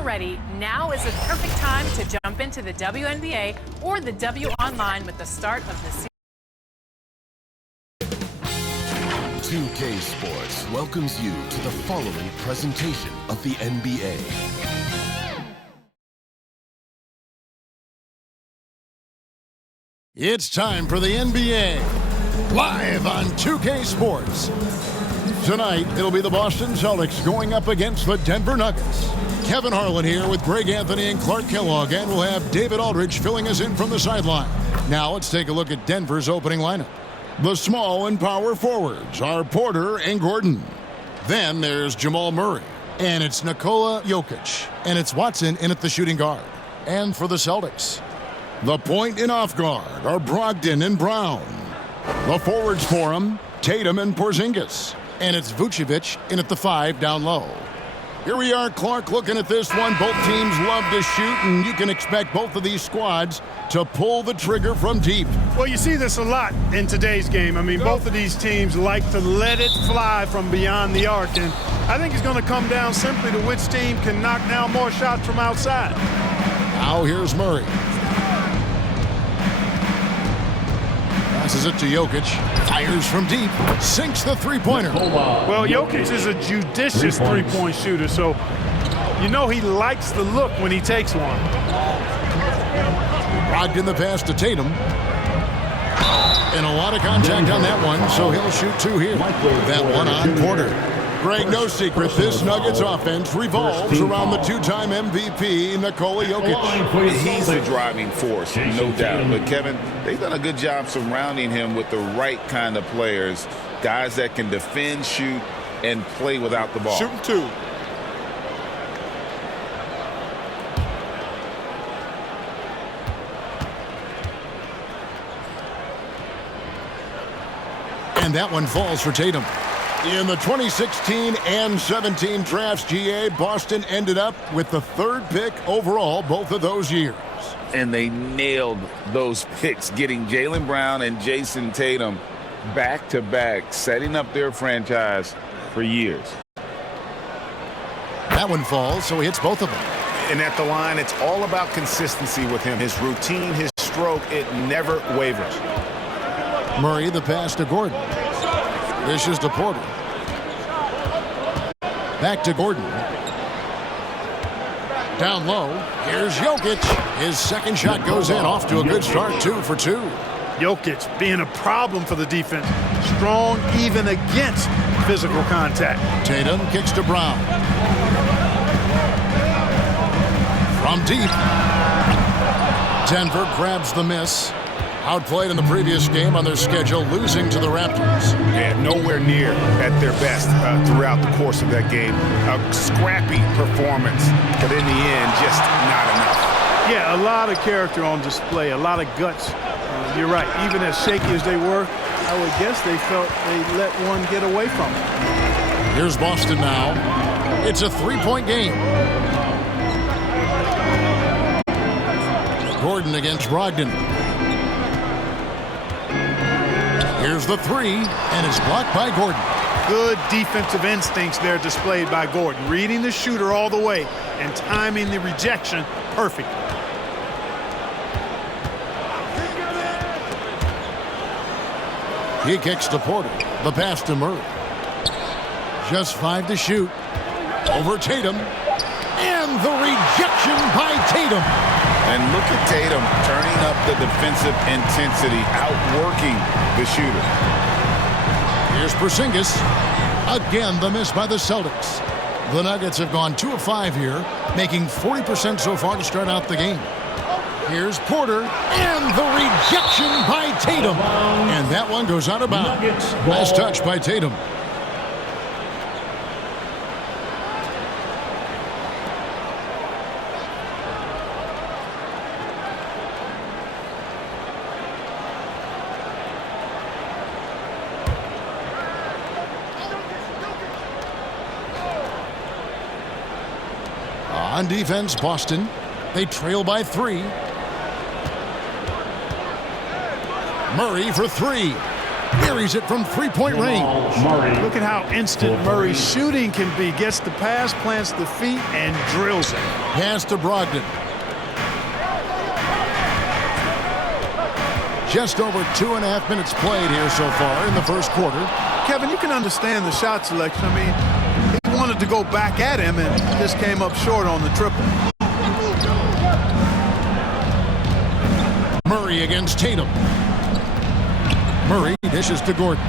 are ready, now is the perfect time to jump into the WNBA or the W Online with the start of the season. 2K Sports welcomes you to the following presentation of the NBA. It's time for the NBA, live on 2K Sports. Tonight, it'll be the Boston Celtics going up against the Denver Nuggets. Kevin Harlan here with Greg Anthony and Clark Kellogg, and we'll have David Aldridge filling us in from the sideline. Now, let's take a look at Denver's opening lineup. The small and power forwards are Porter and Gordon. Then there's Jamal Murray. And it's Nikola Jokic. And it's Watson in at the shooting guard. And for the Celtics, the point and off guard are Brogdon and Brown. The forwards for them, Tatum and Porzingis. And it's Vucevic in at the 5 down low. Here we are, Clark, looking at this one. Both teams love to shoot, and you can expect both of these squads to pull the trigger from deep. Well, you see this a lot in today's game. I mean, both of these teams like to let it fly from beyond the arc, and I think it's going to come down simply to which team can knock down more shots from outside. Now here's Murray. Passes it to Jokic. Fires from deep. Sinks the three-pointer. Well, Jokic is a judicious three-point shooter, so you know he likes the look when he takes one. Brogdon the pass to Tatum. And a lot of contact on that one, so he'll shoot 2 here. That one on Porter. Greg, no secret, this Nuggets offense revolves around the 2-time MVP, Nikola Jokic. He's the driving force, no doubt. But, Kevin, they've done a good job surrounding him with the right kind of players, guys that can defend, shoot, and play without the ball. Shooting 2. And that one falls for Tatum. In the 2016 and 17 drafts, GA, Boston ended up with the 3rd pick overall both of those years. And they nailed those picks, getting Jaylen Brown and Jason Tatum back-to-back, setting up their franchise for years. That one falls, so he hits both of them. And at the line, it's all about consistency with him. His routine, his stroke, it never wavers. Murray the pass to Gordon. Dishes to Porter. Back to Gordon. Down low. Here's Jokic. His second shot goes in. Off to a good start. 2 for 2. Jokic being a problem for the defense. Strong even against physical contact. Tatum kicks to Brown. From deep. Denver grabs the miss. Outplayed in the previous game on their schedule, losing to the Raptors. Yeah, nowhere near at their best throughout the course of that game. A scrappy performance, but in the end, just not enough. Yeah, a lot of character on display, a lot of guts. You're right. Even as shaky as they were, I would guess they felt they let one get away from them. Here's Boston now. It's a 3-point game. Gordon against Brogdon. Here's the 3, and it's blocked by Gordon. Good defensive instincts there displayed by Gordon. Reading the shooter all the way and timing the rejection perfectly. He kicks to Porter. The pass to Murray. Just 5 to shoot. Over Tatum. And the rejection by Tatum. And look at Tatum turning up the defensive intensity, outworking the shooter. Here's Porzingis. Again, the miss by the Celtics. The Nuggets have gone 2 of 5 here, making 40% so far to start out the game. Here's Porter, and the rejection by Tatum. And that one goes out of bounds. Nice touch by Tatum. On defense, Boston. They trail by 3. Murray for 3. Buries it from three-point range. Look at how instant Murray's shooting can be. Gets the pass, plants the feet, and drills it. Pass to Brogdon. Just over 2.5 minutes played here so far in the first quarter. Kevin, you can understand the shot selection. I mean, he wanted to go back at him and just came up short on the triple. Murray against Tatum. Murray dishes to Gordon.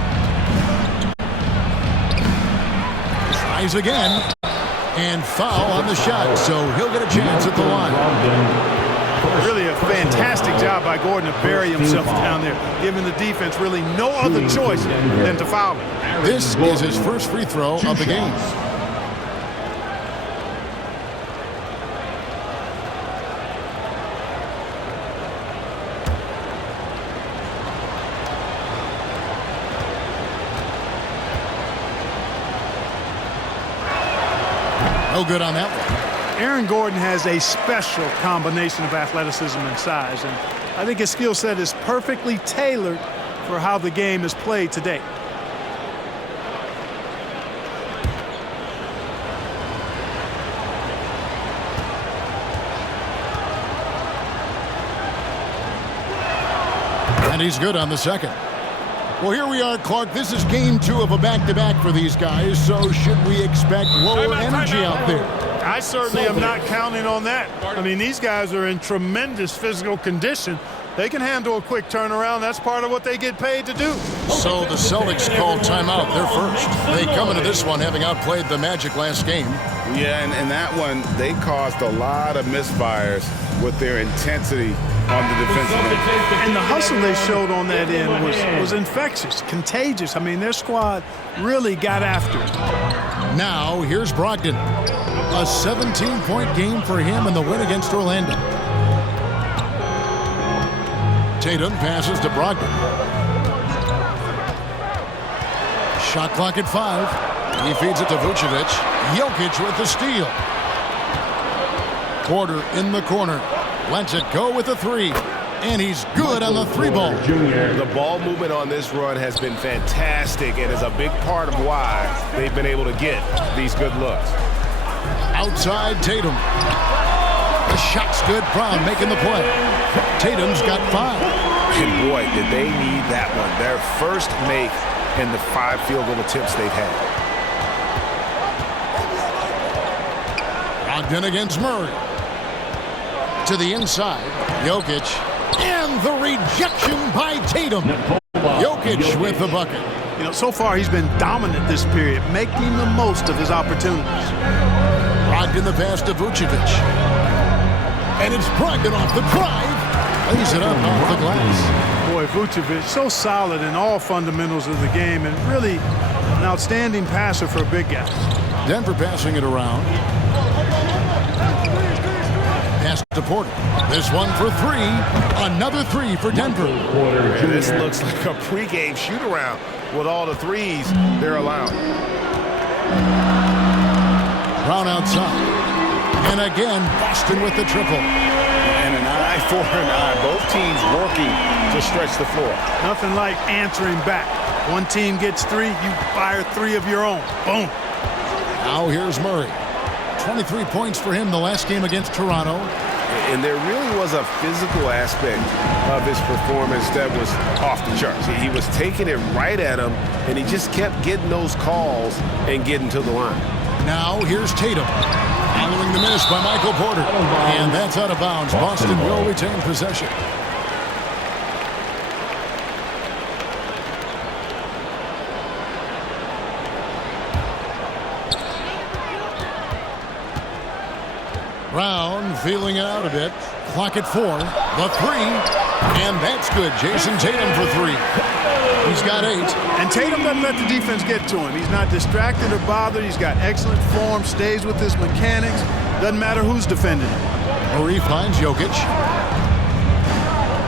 Tries again. And foul on the shot, so he'll get a chance at the line. Really a fantastic job by Gordon to bury himself down there, giving the defense really no other choice than to foul him. This is his first free throw of the game. No good on that one. Aaron Gordon has a special combination of athleticism and size, and I think his skill set is perfectly tailored for how the game is played today. And he's good on the second. Well, here we are, Clark. This is game 2 of a back-to-back for these guys, so should we expect lower energy out there? I certainly am not counting on that. I mean, these guys are in tremendous physical condition. They can handle a quick turnaround. That's part of what they get paid to do. So the Celtics called timeout. They're first. They come into this one having outplayed the Magic last game. Yeah, and that one, they caused a lot of misfires with their intensity on the defensive end. And the hustle they showed on that end was infectious, contagious. I mean, their squad really got after it. Now, here's Brogdon. A 17-point game for him in the win against Orlando. Tatum passes to Brogdon. Shot clock at 5. He feeds it to Vucevic. Jokic with the steal. Porter in the corner. Lets it go with the 3. And he's good on the 3-ball. The ball movement on this run has been fantastic and is a big part of why they've been able to get these good looks. Outside Tatum. The shot's good. Brown making the play. Tatum's got 5. And boy, did they need that one. Their first make in the 5 field goal attempts they've had. Brogdon against Murray. To the inside. Jokic. And the rejection by Tatum. Jokic with the bucket. You know, so far he's been dominant this period, making the most of his opportunities. Brogdon the pass to Vucevic. And it's Brogdon off the drive. Lays it up off the glass. Boy, Vucevic so solid in all fundamentals of the game and really an outstanding passer for a big guy. Denver passing it around. Pass to Porter. This one for 3. Another 3 for Denver. Man, this looks like a pregame shoot-around with all the threes they're allowing. Brown outside. And again, Boston with the triple. And an eye for an eye. Both teams working to stretch the floor. Nothing like answering back. One team gets 3, you fire 3 of your own. Boom. Now here's Murray. 23 points for him the last game against Toronto. And there really was a physical aspect of his performance that was off the charts. He was taking it right at him, and he just kept getting those calls and getting to the line. Now here's Tatum. Following the miss by Michael Porter. And that's out of bounds. Boston will retain possession. Brown feeling it out a bit. Clock at 4. The 3. And that's good. Jason Tatum for 3. He's got 8. And Tatum doesn't let the defense get to him. He's not distracted or bothered. He's got excellent form, stays with his mechanics. Doesn't matter who's defending him. Murray finds Jokic.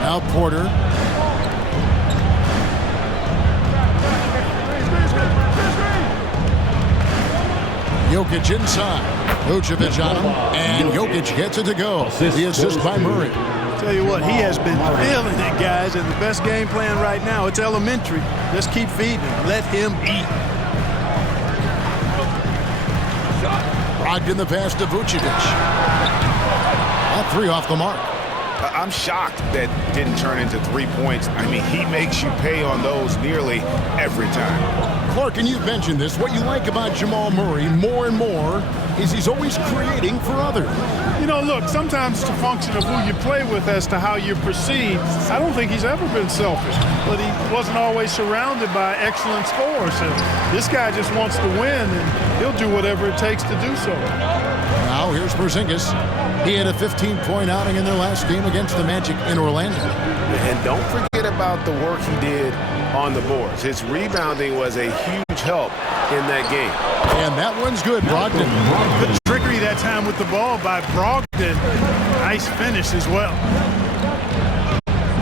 Now Porter. Jokic inside. Vucevic on him. And Jokic gets it to go. The assist by Murray. Tell you what, he has been feeling it, guys, and the best game plan right now, it's elementary. Just keep feeding him. Let him eat. Brogdon the pass to Vucevic. All three off the mark. I'm shocked that didn't turn into 3 points. I mean, he makes you pay on those nearly every time. Clark, and you've mentioned this, what you like about Jamal Murray more and more is he's always creating for others. You know, look, sometimes it's a function of who you play with as to how you're perceived. I don't think he's ever been selfish, but he wasn't always surrounded by excellent scorers. And this guy just wants to win, and he'll do whatever it takes to do so. Now here's Porzingis. He had a 15-point outing in their last game against the Magic in Orlando. And don't forget about the work he did on the boards. His rebounding was a huge help in that game. And that one's good, Brogdon. Good trickery that time with the ball by Brogdon. Nice finish as well.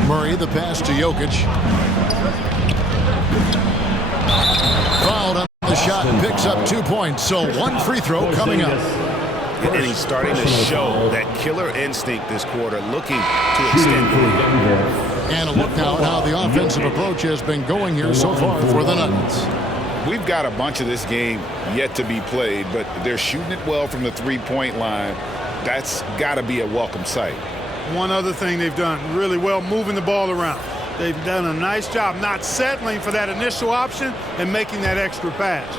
Murray, the pass to Jokic. Fouled on the shot, picks up 2 points. So one free throw coming up. And he's starting to show that killer instinct this quarter, looking to extend the lead. And a look now at how the offensive approach has been going here so far for the Nuggets. We've got a bunch of this game yet to be played, but they're shooting it well from the three-point line. That's got to be a welcome sight. One other thing they've done really well, moving the ball around. They've done a nice job not settling for that initial option and making that extra pass.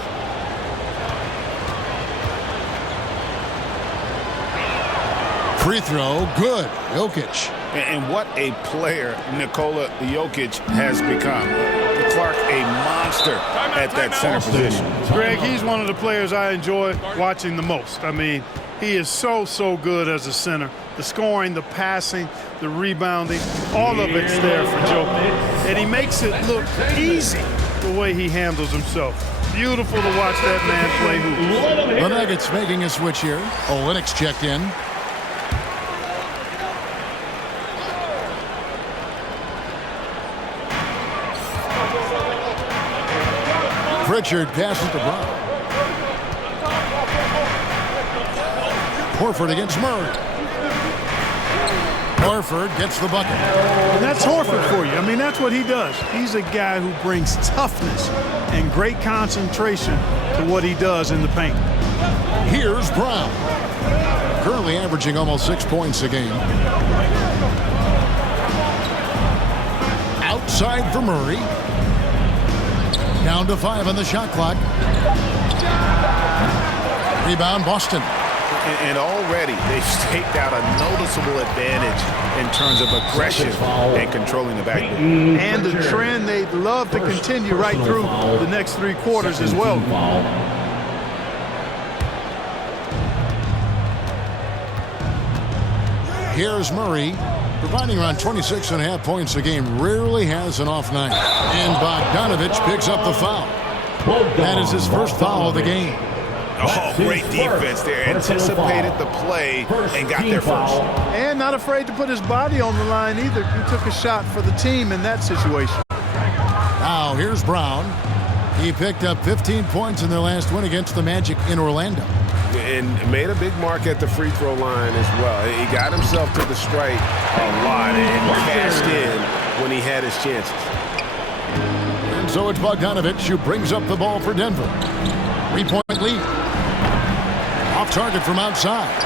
Free throw, good. Jokic. And what a player Nikola Jokic has become. Clark, a monster at that center position. Greg, he's one of the players I enjoy watching the most. I mean, he is so good as a center. The scoring, the passing, the rebounding, all of it's there for Jokic. And he makes it look easy the way he handles himself. Beautiful to watch that man play hoops. The Nuggets making a switch here. Olynyk checked in. Pritchard passes to Brown. Horford against Murray. Horford gets the bucket. And that's Horford for you. I mean, that's what he does. He's a guy who brings toughness and great concentration to what he does in the paint. Here's Brown. Currently averaging almost 6 points a game. Outside for Murray. Down to 5 on the shot clock. Rebound, Boston. And already they've staked out a noticeable advantage in terms of aggression and controlling the backcourt. And the trend they'd love to continue right through the next 3 quarters as well. Here's Murray, providing around 26.5 points a game. Rarely has an off night. And Bogdanovich picks up the foul. That is his first foul of the game. Oh, great defense there. Anticipated the play and got there first. And not afraid to put his body on the line either. He took a shot for the team in that situation. Now here's Brown. He picked up 15 points in their last win against the Magic in Orlando. And made a big mark at the free throw line as well. He got himself to the strike a lot and cashed in when he had his chances. And so it's Bogdanovich who brings up the ball for Denver. 3-point lead. Off target from outside.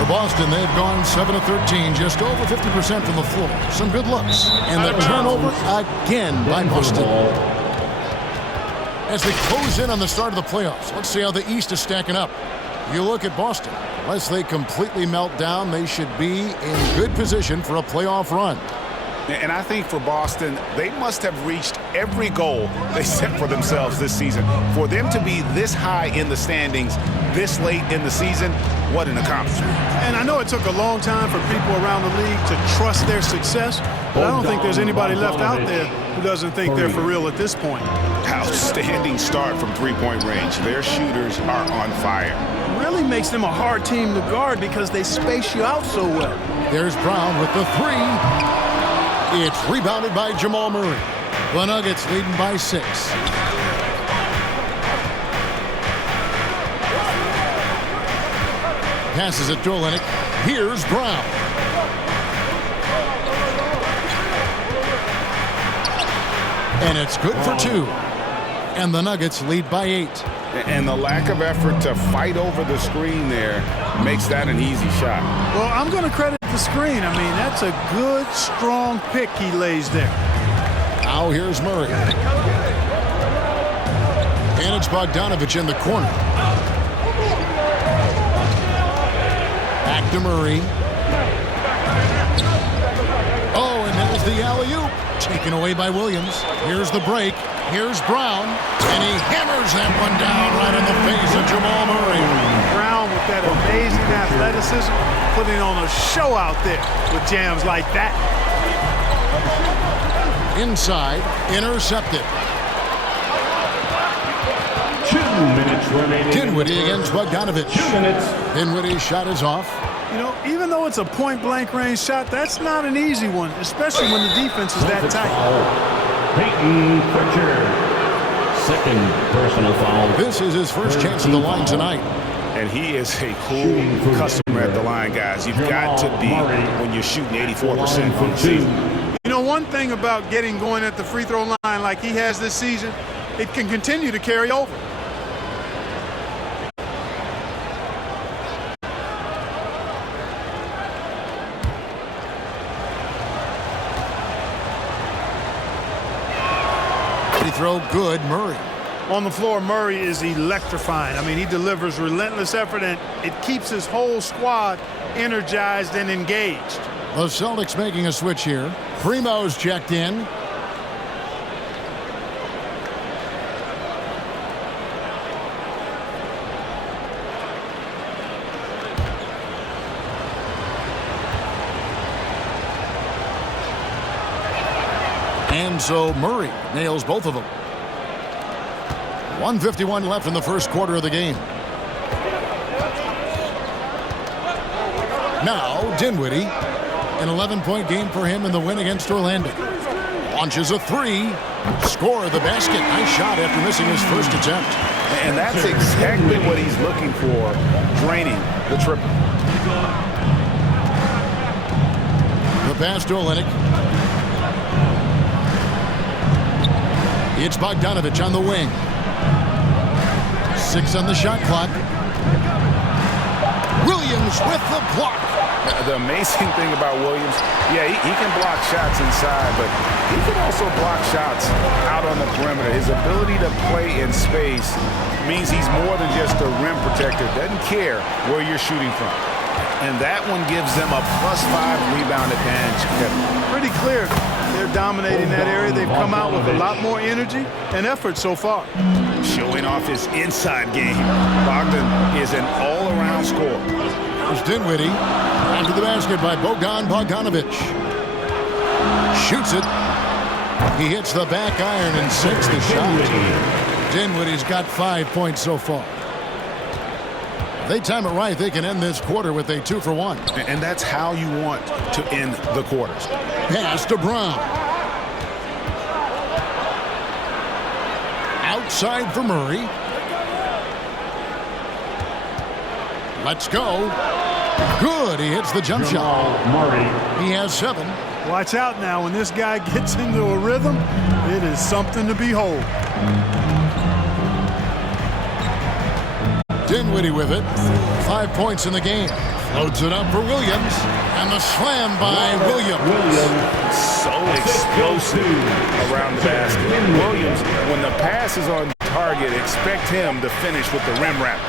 For Boston, they've gone 7 of 13, just over 50% from the floor. Some good looks. And the turnover again by Boston. As they close in on the start of the playoffs, let's see how the East is stacking up. You look at Boston. Unless they completely melt down, they should be in good position for a playoff run. And I think for Boston, they must have reached every goal they set for themselves this season. For them to be this high in the standings this late in the season, what an accomplishment. And I know it took a long time for people around the league to trust their success, but I don't think there's anybody left out there who doesn't think they're for real at this point. Outstanding start from three-point range. Their shooters are on fire. Really makes them a hard team to guard because they space you out so well. There's Brown with the 3. It's rebounded by Jamal Murray. The Nuggets leading by 6. Passes it to Olynyk. Here's Brown. And it's good for 2. And the Nuggets lead by 8. And the lack of effort to fight over the screen there makes that an easy shot. Well, I'm going to credit the screen. I mean, that's a good, strong pick he lays there. Now here's Murray. And it's Bogdanovich in the corner. Back to Murray. Oh, and there's the alley-oop. Taken away by Williams. Here's the break. Here's Brown. And he hammers that one down right in the face of Jamal Murray. Brown with that amazing athleticism, putting on a show out there with jams like that. Inside, intercepted. 2 minutes remaining. Dinwiddie against Bogdanovich. 2 minutes. Dinwiddie's shot is off. You know, even though it's a point-blank range shot, that's not an easy one, especially when the defense is that tight. Peyton Pritchard. Second personal foul. This is his first chance at the line tonight. And he is a cool customer at the line, guys. You've got to be when you're shooting 84% on the season. You know, one thing about getting going at the free throw line like he has this season, it can continue to carry over. Throw good, Murray. On the floor, Murray is electrifying. I mean, he delivers relentless effort, and it keeps his whole squad energized and engaged. The Celtics making a switch here. Primo's checked in. And so Murray nails both of them. 1:51 left in the first quarter of the game. Now Dinwiddie. An 11-point game for him in the win against Orlando. Launches a 3. Score the basket. Nice shot after missing his first attempt. And that's exactly what he's looking for, draining the triple. The pass to Olynyk. It's Bogdanovich on the wing. 6 on the shot clock. Williams with the block. The amazing thing about Williams, yeah, he can block shots inside, but he can also block shots out on the perimeter. His ability to play in space means he's more than just a rim protector. Doesn't care where you're shooting from. And that one gives them a +5 rebound advantage. Pretty clear. They're dominating that area. They've come out with a lot more energy and effort so far. Showing off his inside game. Bogdan is an all-around scorer. There's Dinwiddie. After the basket by Bogdanovich. Shoots it. He hits the back iron and sinks the shot. Dinwiddie's got 5 points so far. If they time it right, they can end this quarter with a 2-for-1. And that's how you want to end the quarters. Pass to Brown. Outside for Murray. Let's go. Good. He hits the jump shot. Murray. He has 7. Watch out now. When this guy gets into a rhythm, it is something to behold. Dinwiddie with it. 5 points in the game. Loads it up for Williams. And the slam by Williams. So explosive around the basket. Williams, when the pass is on target, expect him to finish with the rim wrap.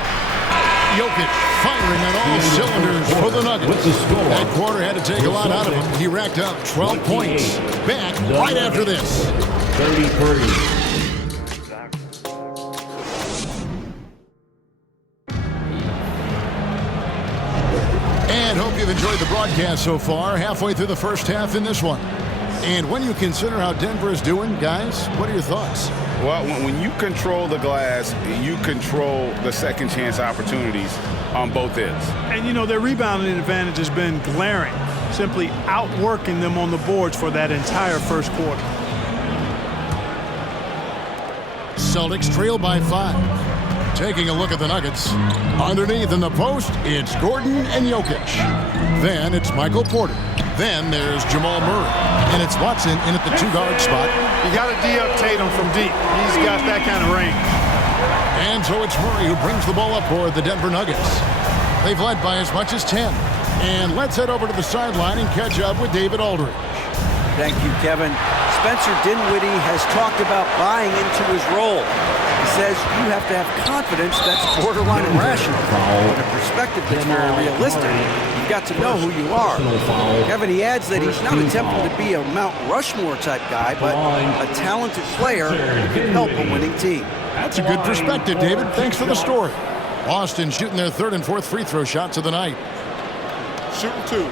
Jokic firing on all cylinders for the Nuggets. That quarter had to take a lot out of him. He racked up 12 points. Back right after this. 33. And hope you've enjoyed the broadcast so far. Halfway through the first half in this one. And when you consider how Denver is doing, guys, what are your thoughts? Well, when you control the glass, you control the second chance opportunities on both ends. And, you know, their rebounding advantage has been glaring, simply outworking them on the boards for that entire first quarter. Celtics trail by 5. Taking a look at the Nuggets. Underneath in the post, it's Gordon and Jokic. Then it's Michael Porter. Then there's Jamal Murray. And it's Watson in at the 2-guard spot. You got to D-up Tatum from deep. He's got that kind of range. And so it's Murray who brings the ball up for the Denver Nuggets. They've led by as much as 10. And let's head over to the sideline and catch up with David Aldridge. Thank you, Kevin. Spencer Dinwiddie has talked about buying into his role. He says you have to have confidence that's borderline irrational. In a perspective that's very realistic. You've got to know who you are. Kevin, he adds that he's not attempting to be a Mount Rushmore type guy, but a talented player who can help a winning team. That's a good perspective, David. Thanks for the story. Boston shooting their third and fourth free throw shots of the night. Shooting 2.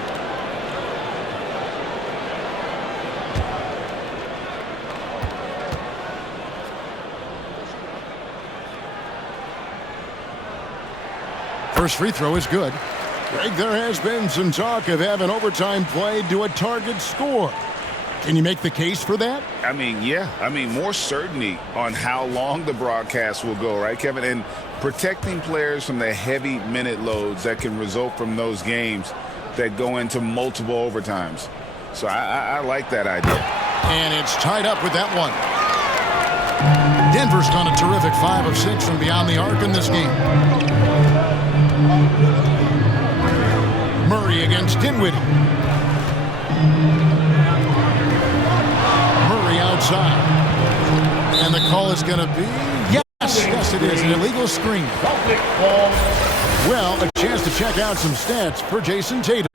First free throw is good. Greg, there has been some talk of having overtime played to a target score. Can you make the case for that? I mean, yeah. I mean, more certainty on how long the broadcast will go, right, Kevin? And protecting players from the heavy minute loads that can result from those games that go into multiple overtimes. So I like that idea. And it's tied up with that one. Denver's done a terrific 5 of 6 from beyond the arc in this game. Murray against Dinwiddie. Murray outside. And the call is going to be, yes it is, an illegal screen. Well, a chance to check out some stats for Jason Tatum.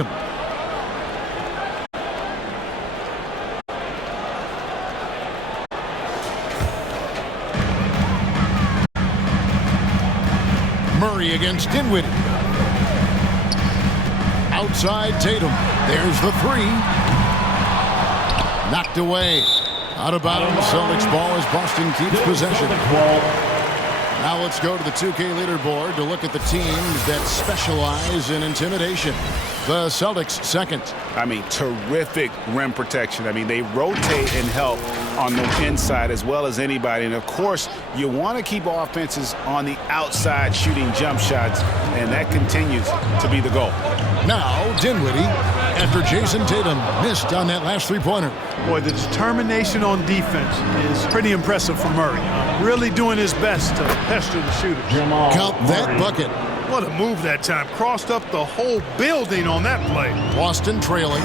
Murray against Dinwiddie. Outside Tatum. There's the 3. Knocked away. Out of bounds. Celtics ball as Boston keeps possession. Now let's go to the 2K leaderboard to look at the teams that specialize in intimidation. The Celtics second. I mean, terrific rim protection. I mean, they rotate and help on the inside as well as anybody. And, of course, you want to keep offenses on the outside shooting jump shots, and that continues to be the goal. Now, Dinwiddie, after Jason Tatum missed on that last three-pointer. Boy, the determination on defense is pretty impressive for Murray. Really doing his best to pester the shooters. Count that bucket. What a move that time. Crossed up the whole building on that play. Boston trailing.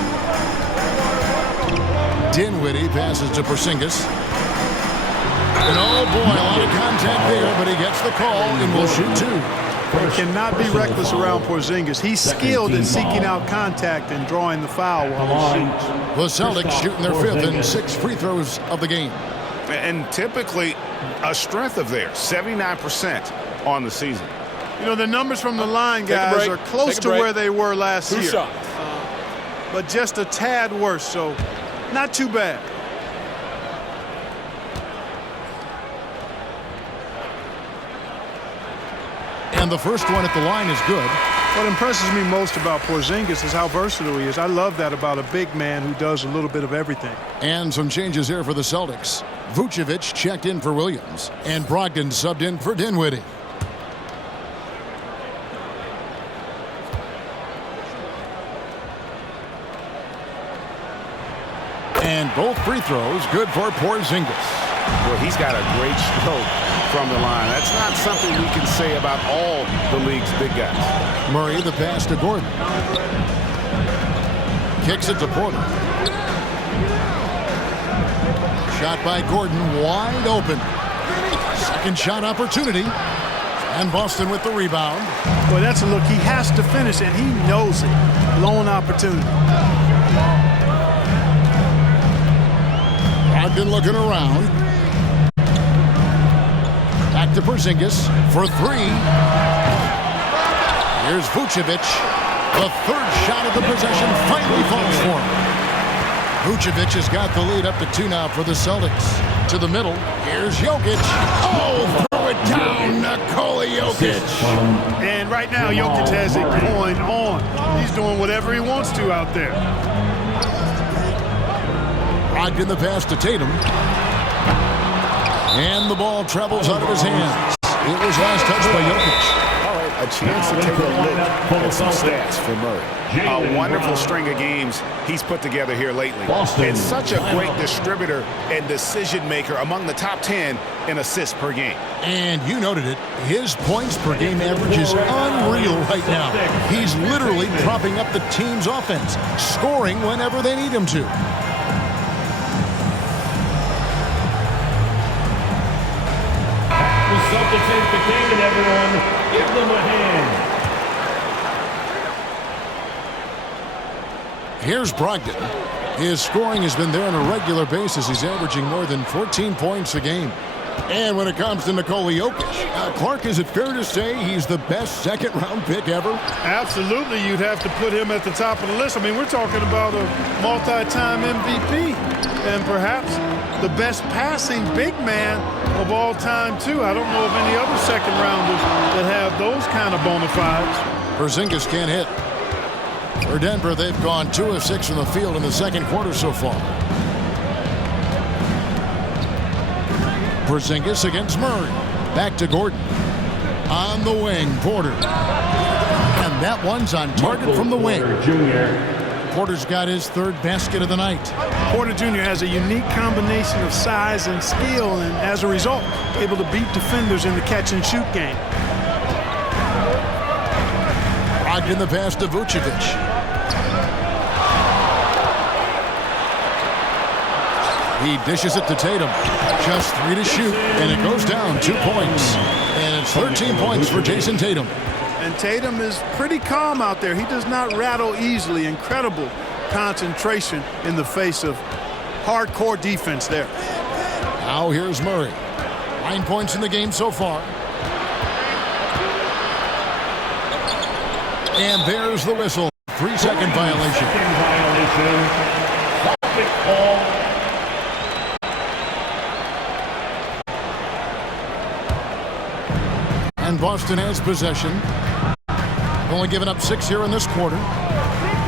Dinwiddie passes to Porzingis. And oh boy, a lot of contact there, but he gets the call and will shoot 2. You cannot be reckless around Porzingis. He's skilled in seeking out contact and drawing the foul while he shoots. The Celtics shooting their 5th and 6th free throws of the game. And typically a strength of theirs, 79% on the season. You know, the numbers from the line, guys, are close to where they were last year. But just a tad worse, so not too bad. And the first one at the line is good. What impresses me most about Porzingis is how versatile he is. I love that about a big man who does a little bit of everything. And some changes here for the Celtics. Vucevic checked in for Williams, and Brogdon subbed in for Dinwiddie. And both free throws good for Porzingis. Well, he's got a great stroke from the line. That's not something we can say about all the league's big guys. Murray, the pass to Gordon. Kicks it to Porter. Shot by Gordon, wide open. Second shot opportunity. And Boston with the rebound. Boy, that's a look. He has to finish, and he knows it. Lone opportunity. Brogdon looking around. Back to Porzingis for 3. Here's Vucevic. The third shot of the possession finally falls for him. Vucevic has got the lead up to 2 now for the Celtics. To the middle. Here's Jokic. Oh, throw it down. Nikola Jokic. And right now, Jokic has it going on. He's doing whatever he wants to out there. Brogdon the pass to Tatum. And the ball travels out of his hands. It was last touched by Jokic. All right, a chance to take a look at some stats for Murray. A wonderful string of games he's put together here lately. And such a great distributor and decision maker, among the top 10 in assists per game. And you noted it. His points per game average is unreal right now. He's literally propping up the team's offense, scoring whenever they need him to. The Celtics take the game, and everyone, give them a hand. Here's Brogdon. His scoring has been there on a regular basis. He's averaging more than 14 points a game. And when it comes to Nikola Jokic, Clark, is it fair to say he's the best second-round pick ever? Absolutely, you'd have to put him at the top of the list. I mean, we're talking about a multi-time MVP and perhaps the best passing big man of all time, too. I don't know of any other second-rounders that have those kind of bona fides. Porzingis can't hit. For Denver, they've gone 2 of 6 from the field in the second quarter so far. Porzingis against Murray. Back to Gordon. On the wing, Porter. And that one's on target from the wing. Porter's got his third basket of the night. Porter Jr. has a unique combination of size and skill, and as a result, able to beat defenders in the catch-and-shoot game. Brogdon the pass to Vucevic. He dishes it to Tatum. Just 3 to shoot, and it goes down 2 points. And it's 13 points for Jason Tatum. And Tatum is pretty calm out there. He does not rattle easily. Incredible concentration in the face of hardcore defense there. Now here's Murray. 9 points in the game so far. And there's the whistle. 3-second violation. Celtic ball. And Boston has possession. Only given up 6 here in this quarter.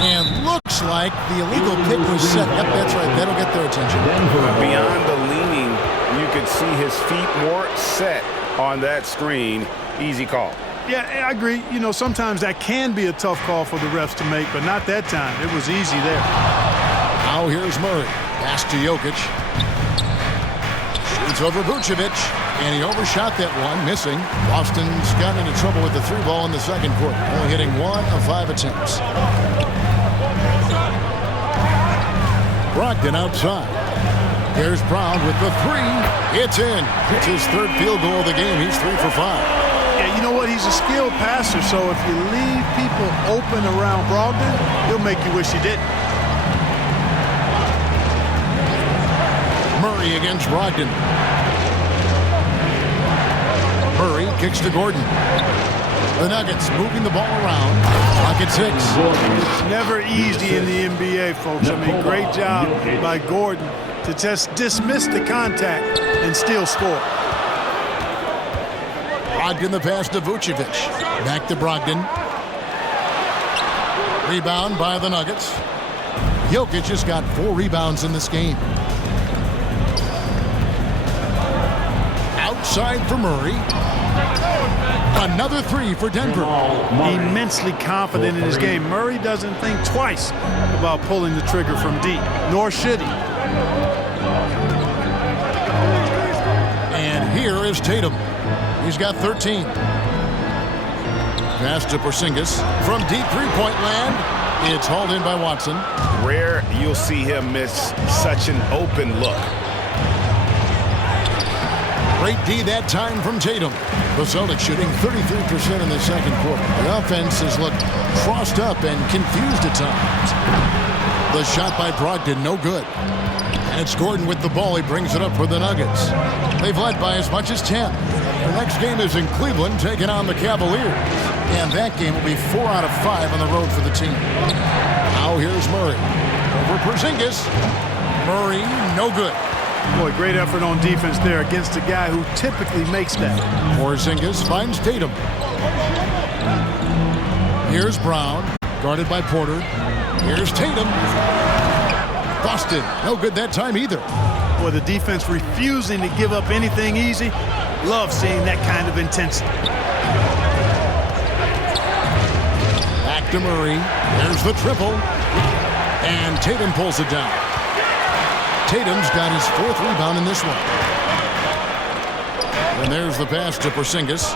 And looks like the illegal pick was set. Yep, that's right. That'll get their attention. Beyond the leaning, you could see his feet more set on that screen. Easy call. Yeah, I agree. You know, sometimes that can be a tough call for the refs to make, but not that time. It was easy there. Now here's Murray. Pass to Jokic. Shoots over Vucevic. And he overshot that one, missing. Boston's gotten into trouble with the 3 ball in the second quarter, only hitting 1 of 5 attempts. Brogdon outside. Here's Brown with the 3. It's in. It's his 3rd field goal of the game. He's 3 for 5. Yeah, you know what? He's a skilled passer, so if you leave people open around Brogdon, he'll make you wish you didn't. Murray against Brogdon. Murray kicks to Gordon. The Nuggets moving the ball around. Clock at 6. It's never easy in the NBA, folks. I mean, great job by Gordon to just dismiss the contact and still score. Brogdon the pass to Vucevic. Back to Brogdon. Rebound by the Nuggets. Jokic has got 4 rebounds in this game. Outside for Murray. Another 3 for Denver. Immensely confident in his game. Murray doesn't think twice about pulling the trigger from deep, nor should he. And here is Tatum. He's got 13. Pass to Porzingis from deep 3-point land. It's hauled in by Watson. Rare you'll see him miss such an open look. Great D that time from Tatum. The Celtics shooting 33% in the second quarter. The offense has looked crossed up and confused at times. The shot by Brogdon, no good. And it's Gordon with the ball. He brings it up for the Nuggets. They've led by as much as 10. The next game is in Cleveland, taking on the Cavaliers. And that game will be 4 out of 5 on the road for the team. Now here's Murray. Over Porzingis. Murray, no good. Boy, great effort on defense there against a guy who typically makes that. Porzingis finds Tatum. Here's Brown, guarded by Porter. Here's Tatum. Boston, no good that time either. Boy, the defense refusing to give up anything easy. Love seeing that kind of intensity. to Murray. There's the triple. And Tatum pulls it down. Tatum's got his 4th rebound in this one. And there's the pass to Porzingis.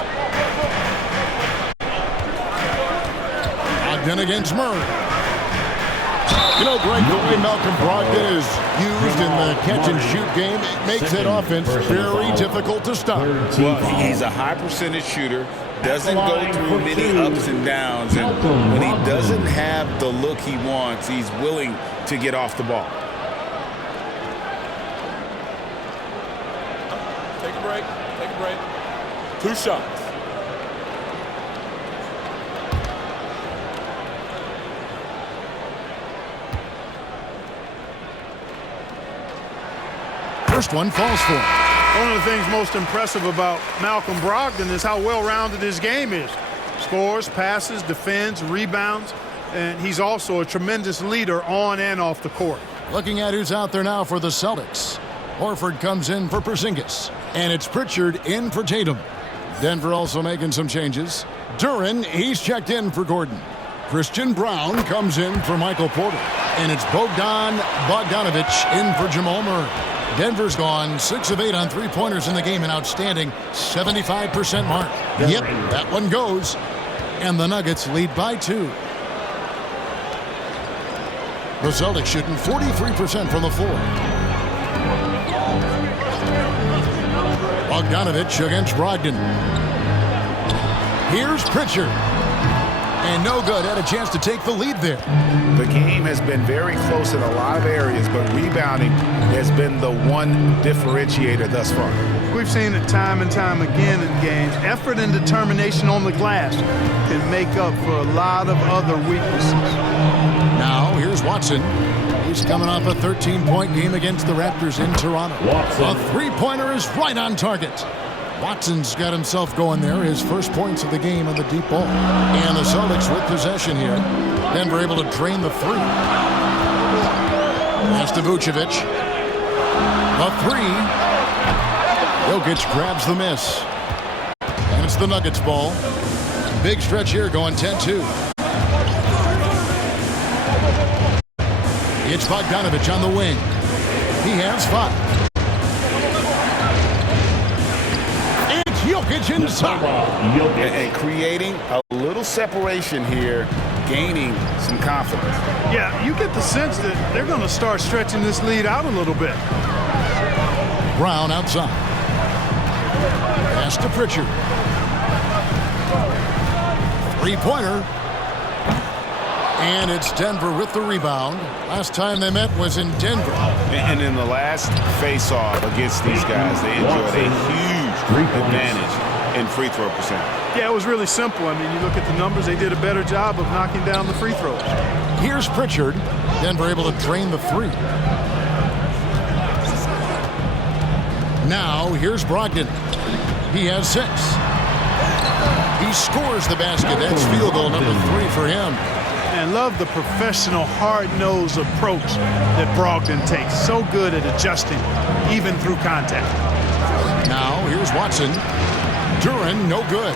Ogden against Murray. You know, Greg, the way Malcolm Brogdon is used in the catch-and-shoot game, it makes that offense very difficult to stop. Well, he's a high percentage shooter, doesn't go through many ups and downs, and when he doesn't have the look he wants, he's willing to get off the ball. Take a break. Take a break. 2 shots. First one falls for him. One of the things most impressive about Malcolm Brogdon is how well-rounded his game is. Scores, passes, defends, rebounds, and he's also a tremendous leader on and off the court. Looking at who's out there now for the Celtics. Horford comes in for Porzingis. And it's Pritchard in for Tatum. Denver also making some changes. Duren, he's checked in for Gordon. Christian Brown comes in for Michael Porter. And it's Bogdanovic in for Jamal Murray. Denver's gone 6 of 8 on 3-pointers in the game, an outstanding 75% mark. Yep, that one goes. And the Nuggets lead by 2. The Celtics shooting 43% from the floor. Bogdanovic against Brogdon. Here's Pritchard. And no good. Had a chance to take the lead there. The game has been very close in a lot of areas, but rebounding has been the one differentiator thus far. We've seen it time and time again in games. Effort and determination on the glass can make up for a lot of other weaknesses. Now, here's Watson. He's coming off a 13-point game against the Raptors in Toronto. A 3-pointer is right on target. Watson's got himself going there. His first points of the game on the deep ball. And the Celtics with possession here. Denver able to drain the 3. Pass to Vucevic. A 3. Jokic grabs the miss. And it's the Nuggets ball. Big stretch here going 10-2. It's Bogdanovic on the wing. He has 5. It's Jokic inside. And creating a little separation here, gaining some confidence. Yeah, you get the sense that they're going to start stretching this lead out a little bit. Brown outside. Pass to Pritchard. 3-pointer. And it's Denver with the rebound. Last time they met was in Denver. And in the last face-off against these guys, they enjoyed a huge advantage in free throw percentage. Yeah, it was really simple. I mean, you look at the numbers, they did a better job of knocking down the free throws. Here's Pritchard. Denver able to drain the 3. Now, here's Brogdon. He has 6. He scores the basket. That's field goal number 3 for him. And love the professional, hard-nosed approach that Brogdon takes. So good at adjusting, even through contact. Now, here's Watson. Duren, no good.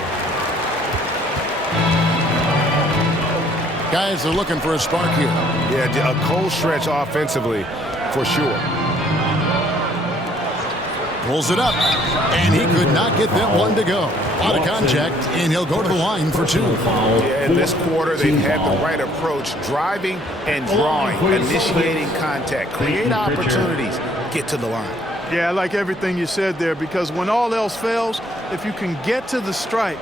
Guys are looking for a spark here. Yeah, a cold stretch offensively, for sure. Pulls it up, and he could not get that one to go. A lot of contact, and he'll go to the line for 2. Yeah, in this quarter, they've had the right approach, driving and drawing, initiating contact, create opportunities, get to the line. Yeah, I like everything you said there, because when all else fails, if you can get to the stripe,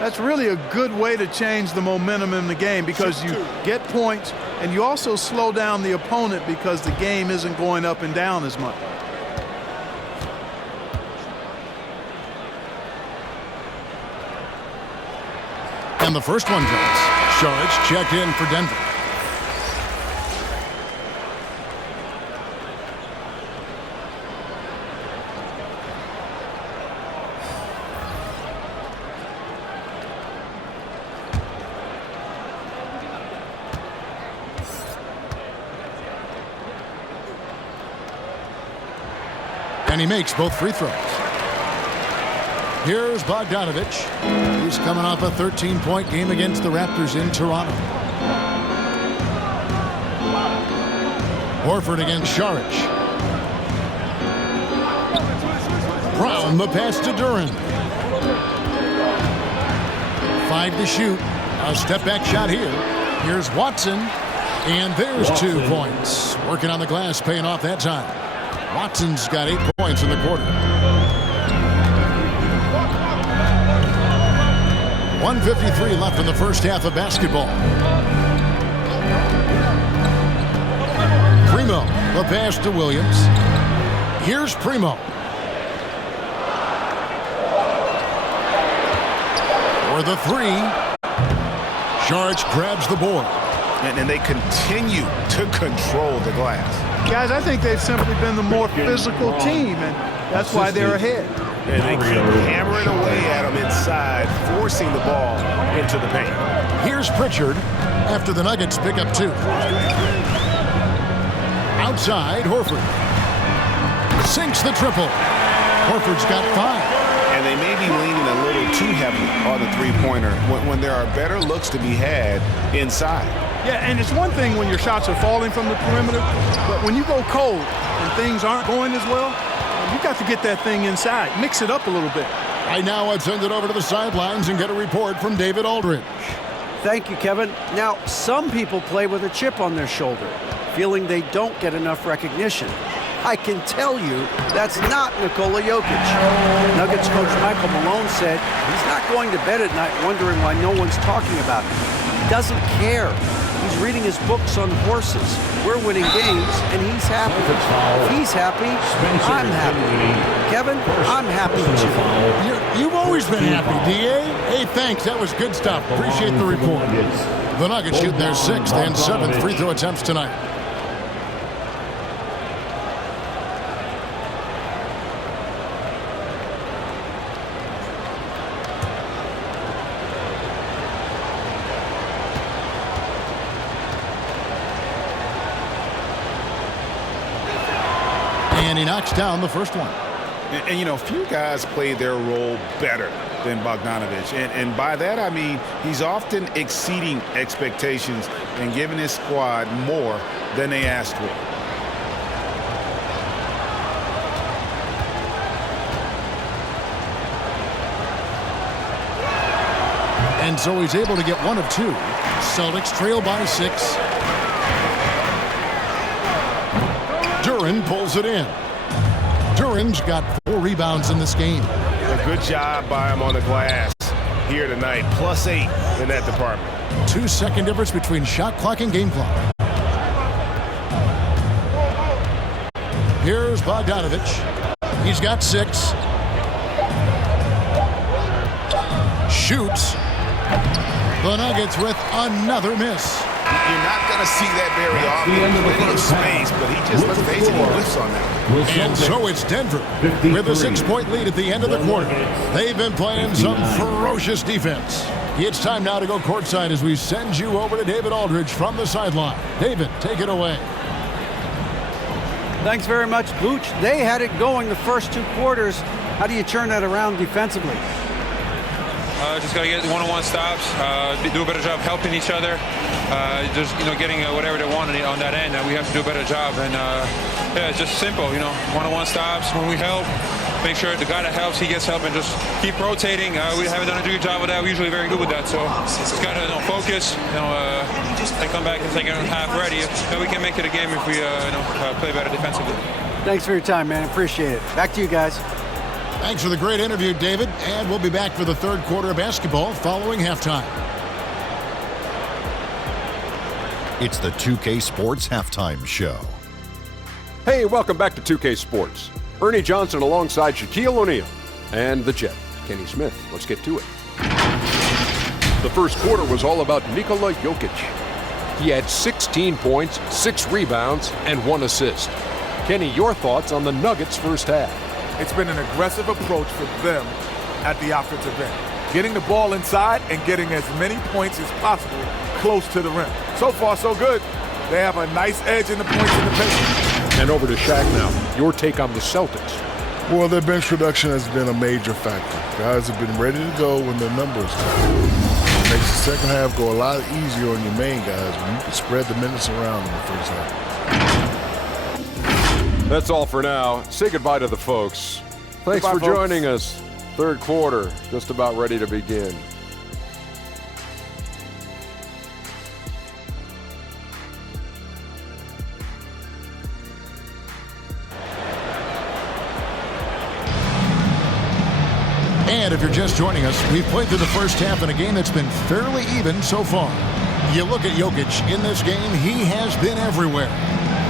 that's really a good way to change the momentum in the game, because you get points and you also slow down the opponent because the game isn't going up and down as much. And the first one drops. Saric checked in for Denver. And he makes both free throws. Here's Bogdanovic. He's coming off a 13-point game against the Raptors in Toronto. Horford against Saric. Brown, the pass to Duren. 5 to shoot. A step-back shot here. Here's Watson. And there's 2 points. Working on the glass, paying off that time. Watson's got 8 points in the quarter. 1:53 left in the first half of basketball. Primo, the pass to Williams. Here's Primo. For the 3. Saric grabs the board. And they continue to control the glass. Guys, I think they've simply been the more physical team, and that's why they're ahead. And they keep hammering away at them inside, forcing the ball into the paint. Here's Pritchard after the Nuggets pick up 2. Outside, Horford. Sinks the triple. Horford's got 5. And they may be leaning a little too heavily on the three-pointer when there are better looks to be had inside. Yeah, and it's one thing when your shots are falling from the perimeter, but when you go cold and things aren't going as well, you got to get that thing inside. Mix it up a little bit. Right now, I'd send it over to the sidelines and get a report from David Aldridge. Thank you, Kevin. Now, some people play with a chip on their shoulder, feeling they don't get enough recognition. I can tell you that's not Nikola Jokic. Nuggets coach Michael Malone said he's not going to bed at night wondering why no one's talking about him. He doesn't care. He's reading his books on horses. We're winning games, and he's happy. If he's happy, I'm happy. Kevin, I'm happy too. You've always been happy, D.A. Hey, thanks. That was good stuff. Appreciate the report. The Nuggets shoot their 6th and 7th free throw attempts tonight. And he knocks down the first one. And you know, few guys play their role better than Bogdanović. And by that, I mean he's often exceeding expectations and giving his squad more than they asked for. And so he's able to get 1 of 2. Celtics trail by 6. Duren pulls it in. Duren's got 4 rebounds in this game. A good job by him on the glass here tonight. +8 in that department. 2-second difference between shot clock and game clock. Here's Bogdanović. He's got 6. Shoots. The Nuggets with another miss. You're not going to see that very often. Plenty of space, but he just, let's face it, he whiffs on that. And so it's Denver with a 6-point lead at the end of the quarter. They've been playing some ferocious defense. It's time now to go courtside as we send you over to David Aldridge from the sideline. David, take it away. Thanks very much, Booch. They had it going the first 2 quarters. How do you turn that around defensively? Just got to get one-on-one stops, do a better job helping each other, just, getting whatever they want on that end. We have to do a better job. And, yeah, it's just simple, one-on-one stops. When we help, make sure the guy that helps, he gets help, and just keep rotating. We haven't done a good job with that. We're usually very good with that. So just got to focus, and come back and second half ready. Then we can make it a game if we play better defensively. Thanks for your time, man. Appreciate it. Back to you guys. Thanks for the great interview, David. And we'll be back for the 3rd quarter of basketball following halftime. It's the 2K Sports Halftime Show. Hey, welcome back to 2K Sports. Ernie Johnson alongside Shaquille O'Neal and the Jet, Kenny Smith. Let's get to it. The first quarter was all about Nikola Jokic. He had 16 points, 6 rebounds, and 1 assist. Kenny, your thoughts on the Nuggets' first half? It's been an aggressive approach for them at the offensive end. Getting the ball inside and getting as many points as possible close to the rim. So far, so good. They have a nice edge in the points in the paint. And over to Shaq now. Your take on the Celtics. Well, their bench production has been a major factor. Guys have been ready to go when their numbers come. Makes the second half go a lot easier on your main guys when you can spread the minutes around in the first half. That's all for now. Say goodbye to the folks. Thanks for joining us. Third quarter, just about ready to begin. And if you're just joining us, we've played through the first half in a game that's been fairly even so far. You look at Jokic in this game, he has been everywhere.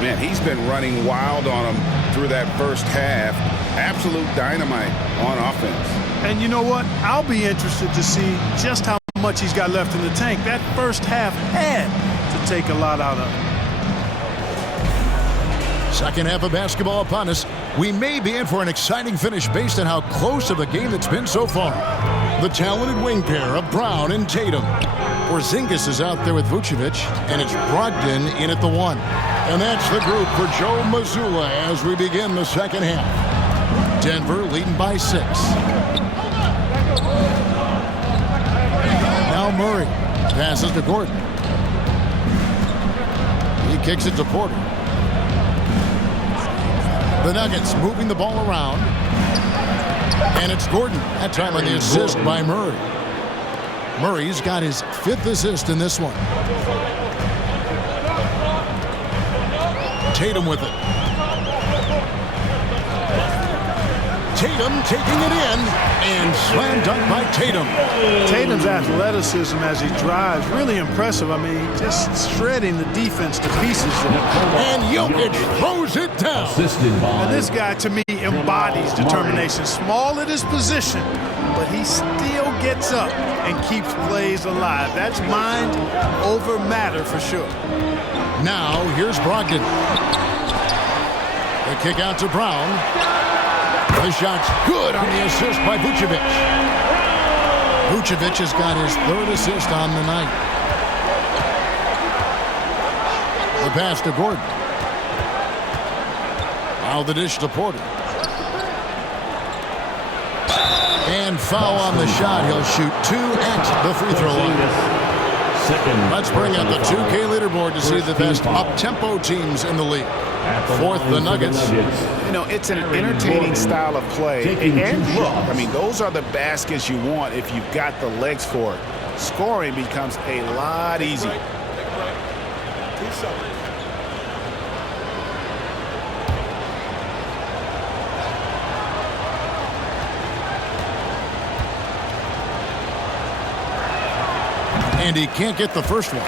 Man, he's been running wild on him through that first half. Absolute dynamite on offense. And you know what? I'll be interested to see just how much he's got left in the tank. That first half had to take a lot out of him. Second half of basketball upon us. We may be in for an exciting finish based on how close of a game it's been so far. The talented wing pair of Brown and Tatum. Porzingis is out there with Vucevic, and it's Brogdon in at the 1. And that's the group for Joe Mazzulla as we begin the second half. Denver leading by 6. Now Murray passes to Gordon. He kicks it to Porter. The Nuggets moving the ball around. And it's Gordon. That time on the assist by Murray. Murray's got his 5th assist in this one. Tatum with it. Tatum taking it in, and slam dunk by Tatum. Tatum's athleticism as he drives, really impressive. I mean, just shredding the defense to pieces. And Jokic throws it down. And this guy, to me, embodies determination. Small at his position, but he still gets up and keeps plays alive. That's mind over matter for sure. Now, here's Brogdon. The kick out to Brown. The shot's good on the assist by Vucevic. Vucevic has got his 3rd assist on the night. The pass to Gordon. Now the dish to Porter. And foul on the shot. He'll shoot 2 at the free throw line. Let's bring up the 2K leaderboard to see the best up-tempo teams in the league. 4th, the Nuggets. You know, it's an entertaining style of play. And look, I mean, those are the baskets you want if you've got the legs for it. Scoring becomes a lot easier. And he can't get the first one.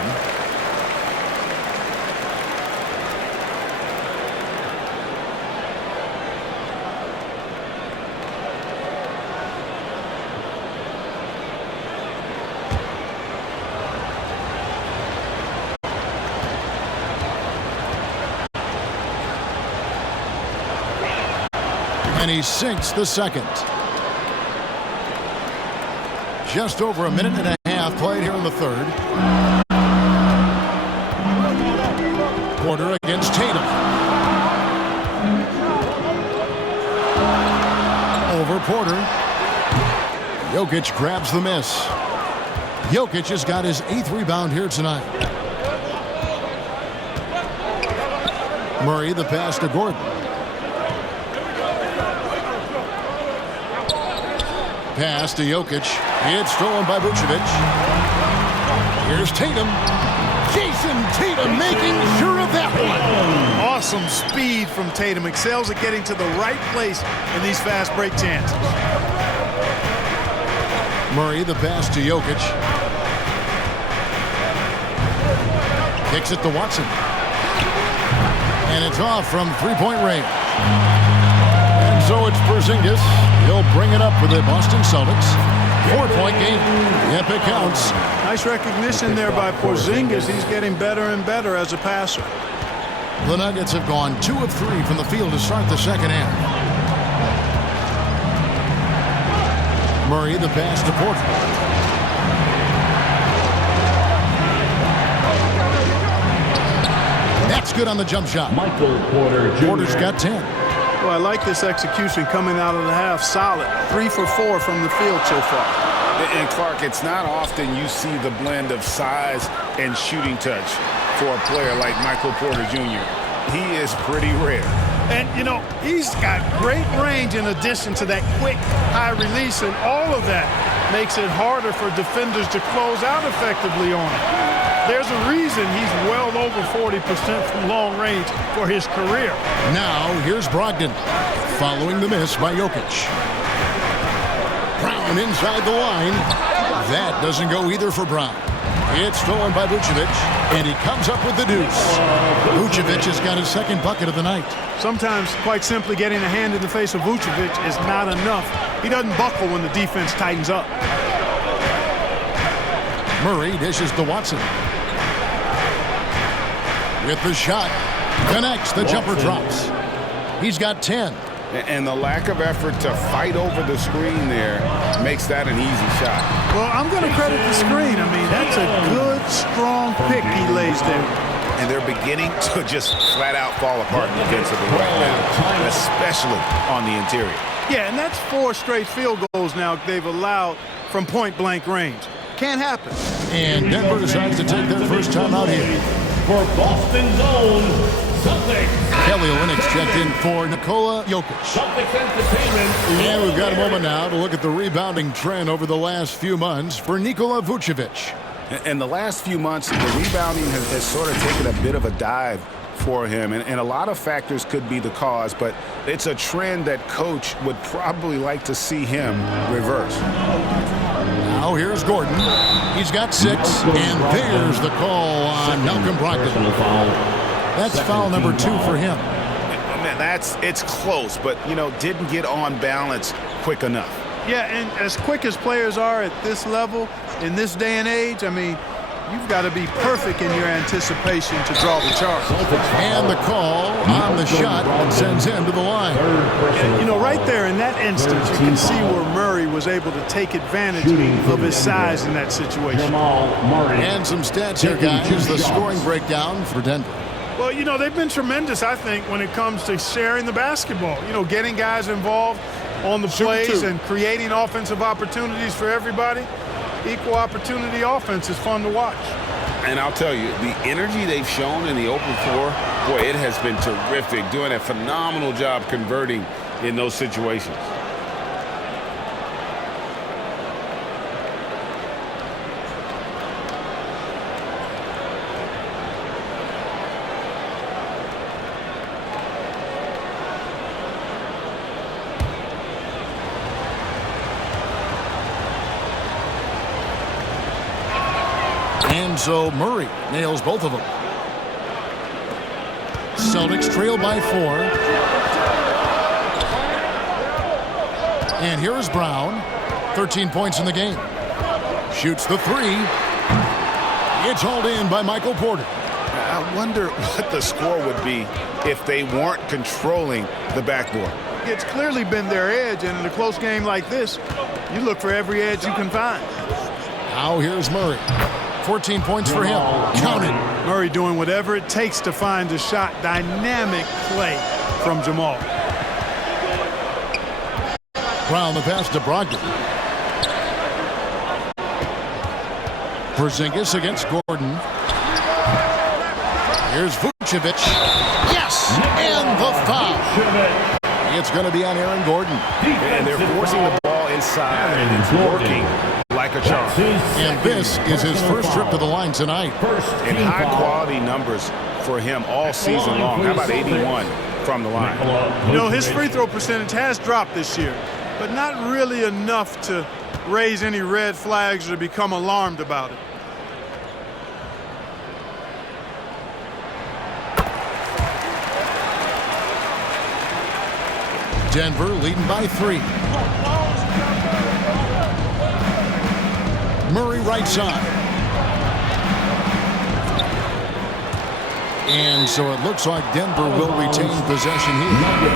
And he sinks the second. Just over a minute and a half played here in the 3rd. Porter against Tatum. Over Porter. Jokic grabs the miss. Jokic has got his 8th rebound here tonight. Murray the pass to Gordon. Pass to Jokic. It's stolen by Vucevic. Here's Tatum. Jason Tatum making sure of that one. Awesome speed from Tatum. Excels at getting to the right place in these fast break chances. Murray the pass to Jokic. Kicks it to Watson. And it's off from three-point range. And so it's Porzingis. He'll bring it up for the Boston Celtics. 4-point game. Yep, it counts. Nice recognition there by Porzingis. He's getting better and better as a passer. The Nuggets have gone 2 of 3 from the field to start the second half. Murray the pass to Porter. That's good on the jump shot. Michael Porter Jr. Porter's got 10. Well, I like this execution coming out of the half. Solid. 3 for 4 from the field so far. And Clark, it's not often you see the blend of size and shooting touch for a player like Michael Porter Jr. He is pretty rare. And, you know, he's got great range in addition to that quick, high release, and all of that makes it harder for defenders to close out effectively on him. There's a reason he's well over 40% from long range for his career. Now, here's Brogdon, following the miss by Jokic. Brown inside the line. That doesn't go either for Brown. It's stolen by Vucevic, and he comes up with the deuce. Vucevic has got his second bucket of the night. Sometimes, quite simply, getting a hand in the face of Vucevic is not enough. He doesn't buckle when the defense tightens up. Murray dishes to Watson. With the shot, connects, the jumper drops. He's got 10. And the lack of effort to fight over the screen there makes that an easy shot. Well, I'm going to credit the screen. I mean, that's a good, strong pick he lays there. And they're beginning to just flat out fall apart defensively right now, especially on the interior. Yeah, and that's 4 straight field goals now they've allowed from point-blank range. Can't happen. And Denver decides to take their first time out here. For Boston's own Celtics. Kelly Olynyk checked in for Nikola Jokic. Celtics Entertainment. And we've got a moment now to look at the rebounding trend over the last few months for Nikola Vucevic. In the last few months, the rebounding has sort of taken a bit of a dive for him. And a lot of factors could be the cause, but it's a trend that coach would probably like to see him reverse. Now here's Gordon. He's got 6, and there's the call on Malcolm Brogdon. That's foul number 2 for him. Man, it's close, but, you know, didn't get on balance quick enough. Yeah, and as quick as players are at this level, in this day and age, I mean, you've got to be perfect in your anticipation to draw the charge. And the call on the shot sends him to the line. And, you know, right there in that instance, you can see where Murray was able to take advantage of his size in that situation. And some stats here, guys. The scoring breakdown for Denver. Well, you know, they've been tremendous, I think, when it comes to sharing the basketball. You know, getting guys involved on the plays and creating offensive opportunities for everybody. Equal opportunity offense is fun to watch. And I'll tell you, the energy they've shown in the open floor, boy, it has been terrific, doing a phenomenal job converting in those situations. And so Murray nails both of them. Celtics trail by 4. And here is Brown. 13 points in the game. Shoots the 3. It's hauled in by Michael Porter. I wonder what the score would be if they weren't controlling the backboard. It's clearly been their edge, and in a close game like this, you look for every edge you can find. Now here's Murray. 14 points for him. Count it. Murray doing whatever it takes to find a shot. Dynamic play from Jamal. Brown the pass to Brogdon. Porzingis against Gordon. Here's Vucevic. Yes! And the foul. It's going to be on Aaron Gordon. And they're forcing the ball inside, and it's working like a charm. And this is his first trip to the line tonight. And high-quality numbers for him all season long. How about 81 from the line? You know, his free throw percentage has dropped this year, but not really enough to raise any red flags or become alarmed about it. Denver leading by 3. Murray right side. And so it looks like Denver will retain possession here.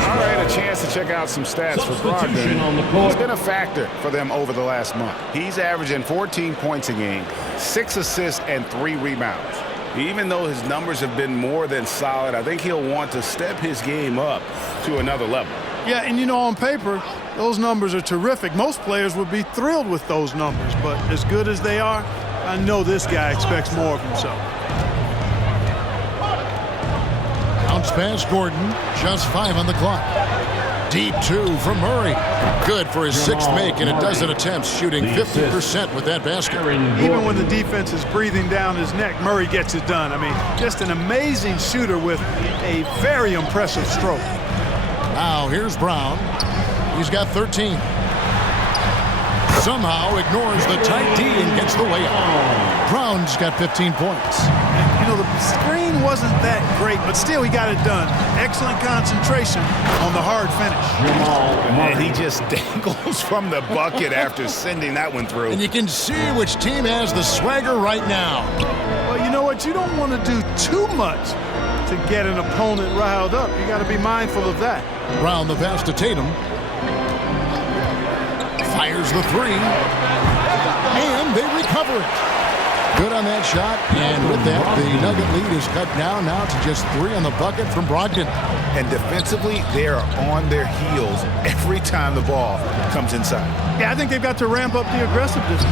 All right, a chance to check out some stats for Brogdon. He's been a factor for them over the last month. He's averaging 14 points a game, 6 assists, and 3 rebounds. Even though his numbers have been more than solid, I think he'll want to step his game up to another level. Yeah, and you know, on paper, those numbers are terrific. Most players would be thrilled with those numbers, but as good as they are, I know this guy expects more of himself. Bounce pass Gordon, just 5 on the clock. Deep 2 from Murray. Good for his 6th make in a dozen attempts, shooting 50% with that basket. Even when the defense is breathing down his neck, Murray gets it done. I mean, just an amazing shooter with a very impressive stroke. Now here's Brown. He's got 13. Somehow ignores the tight D and gets the layup. Brown's got 15 points. You know, the screen wasn't that great, but still he got it done. Excellent concentration on the hard finish. And he just dangles from the bucket after sending that one through. And you can see which team has the swagger right now. Well, you know what? You don't want to do too much to get an opponent riled up. You got to be mindful of that. Brown the pass to Tatum. Fires the 3. And they recover it. Good on that shot. And with that, the Nugget lead is cut down now to just 3 on the bucket from Brogdon. And defensively, they are on their heels every time the ball comes inside. Yeah, I think they've got to ramp up the aggressiveness.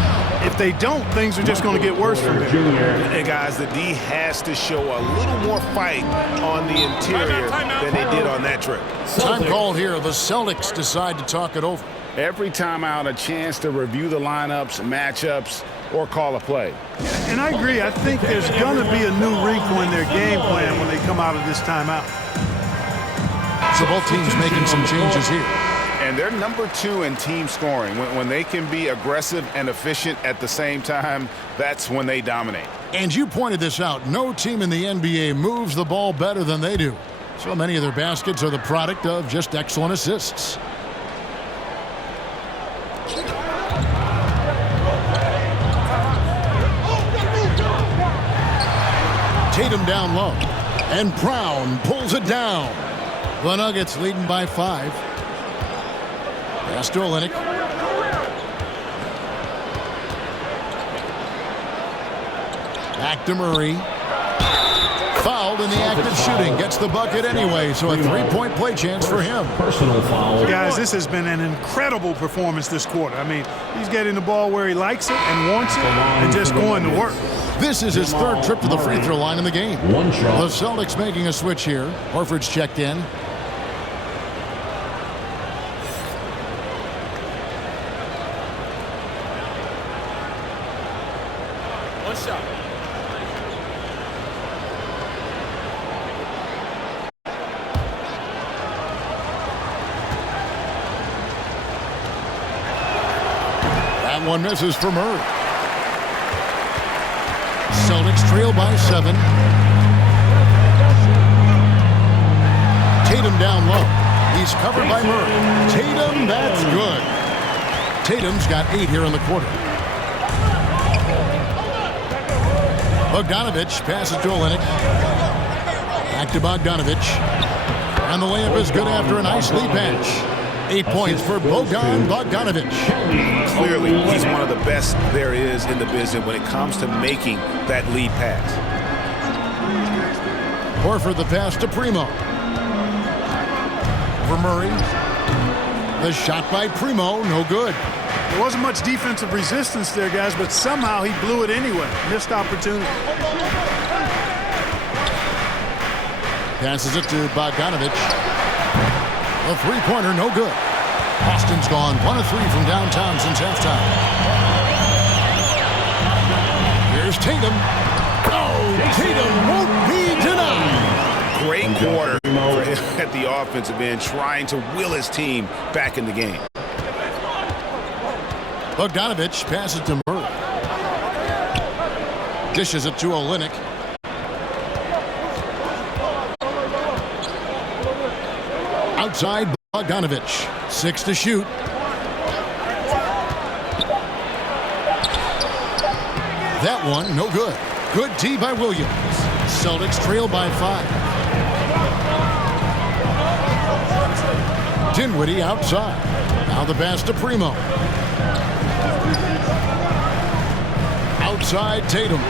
If they don't, things are just going to get worse for them. And guys, the D has to show a little more fight on the interior than they did on that trip. Time called here. The Celtics decide to talk it over. Every time out, a chance to review the lineups, matchups, or call a play. And I agree. I think there's going to be a new wrinkle in their game plan when they come out of this timeout. So both teams making some changes here. And they're number 2 in team scoring. When they can be aggressive and efficient at the same time, that's when they dominate. And you pointed this out. No team in the NBA moves the ball better than they do. So many of their baskets are the product of just excellent assists. Tatum down low. And Brown pulls it down. The Nuggets leading by 5. Pass to Olynyk. Back to Murray. Fouled in the act of shooting. Gets the bucket anyway, so a 3-point play chance for him. Personal foul. Guys, this has been an incredible performance this quarter. I mean, he's getting the ball where he likes it and wants it and just going to work. This is his 3rd trip to the free throw line in the game. One shot. The Celtics making a switch here. Horford's checked in. One shot. That one misses for Murray. Celtics trail by 7. Tatum down low. He's covered by Murray. Tatum, that's good. Tatum's got 8 here in the quarter. Bogdanovich passes to Olynyk. Back to Bogdanovich. And the layup is good after a nice lead pass. 8 points for Bogdanovich. Clearly, he's one of the best there is in the business when it comes to making that lead pass. Horford the pass to Primo. For Murray. The shot by Primo, no good. There wasn't much defensive resistance there, guys, but somehow he blew it anyway. Missed opportunity. Passes it to Bogdanovich. A 3-pointer, no good. Boston's gone 1 of 3 from downtown since halftime. Here's Tatum. Oh, Tatum won't be denied. Great quarter for him at the offensive end, trying to will his team back in the game. Bogdanovich passes to Murray. Dishes it to Olynyk. Outside Bogdanovich. 6 to shoot. That one, no good. Good D by Williams. Celtics trail by 5. Dinwiddie outside. Now the pass to Primo. Outside Tatum.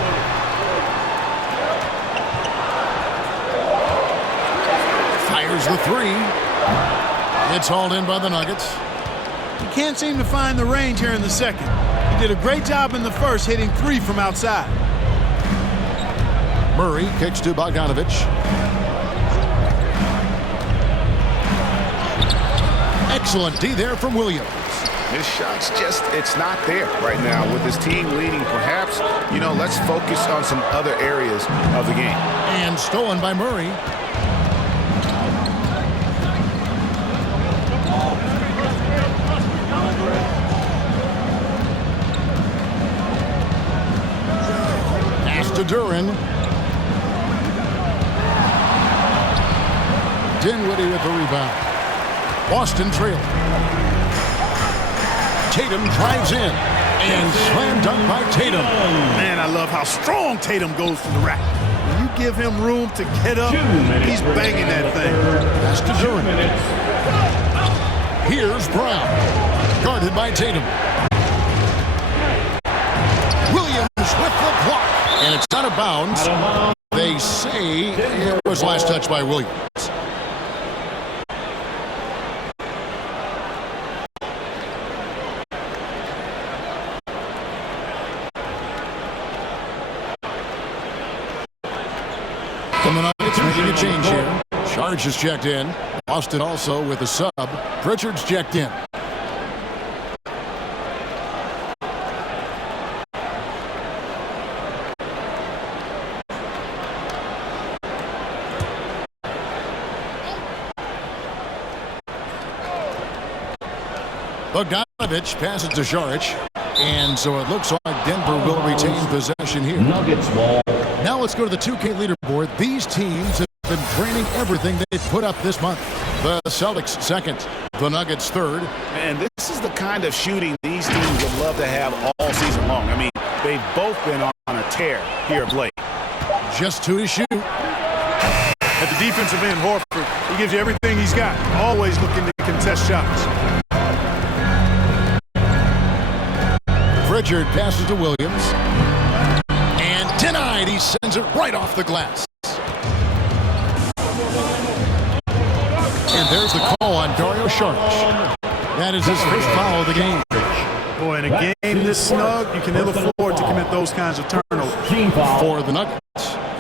Fires the 3. It's hauled in by the Nuggets. He can't seem to find the range here in the second. He did a great job in the first, hitting 3 from outside. Murray kicks to Bogdanovich. Excellent D there from Williams. His shot's just, it's not there right now. With his team leading, perhaps, let's focus on some other areas of the game. And stolen by Murray. Pass to Duran. Dinwiddie with the rebound. Boston trail. Tatum drives in and slam dunk by Tatum. Man, I love how strong Tatum goes to the rack. When you give him room to get up, he's banging that thing. Pass to Duran. Here's Brown, guarded by Tatum. Williams with the block, and it's out of bounds. They say it was last touched by Williams. From the Nuggets making a change here. Charge is checked in. Boston also with a sub. Pritchard's checked in. Bogdanovich passes to Šarić. And so it looks like Denver will retain possession here. Nuggets ball. Now let's go to the 2K leaderboard. These teams have been training everything they've put up this month. The Celtics second, the Nuggets third. And this is the kind of shooting these teams would love to have all season long. I mean, they've both been on a tear here of late. Just 2 to shoot. At the defensive end, Horford, he gives you everything he's got. Always looking to contest shots. Pritchard passes to Williams. And denied. He sends it right off the glass. And there's the call on Dario Šarić. That is his first foul of the game. Boy, in a game this snug, you can ill afford to commit those kinds of turnovers. For the Nuggets,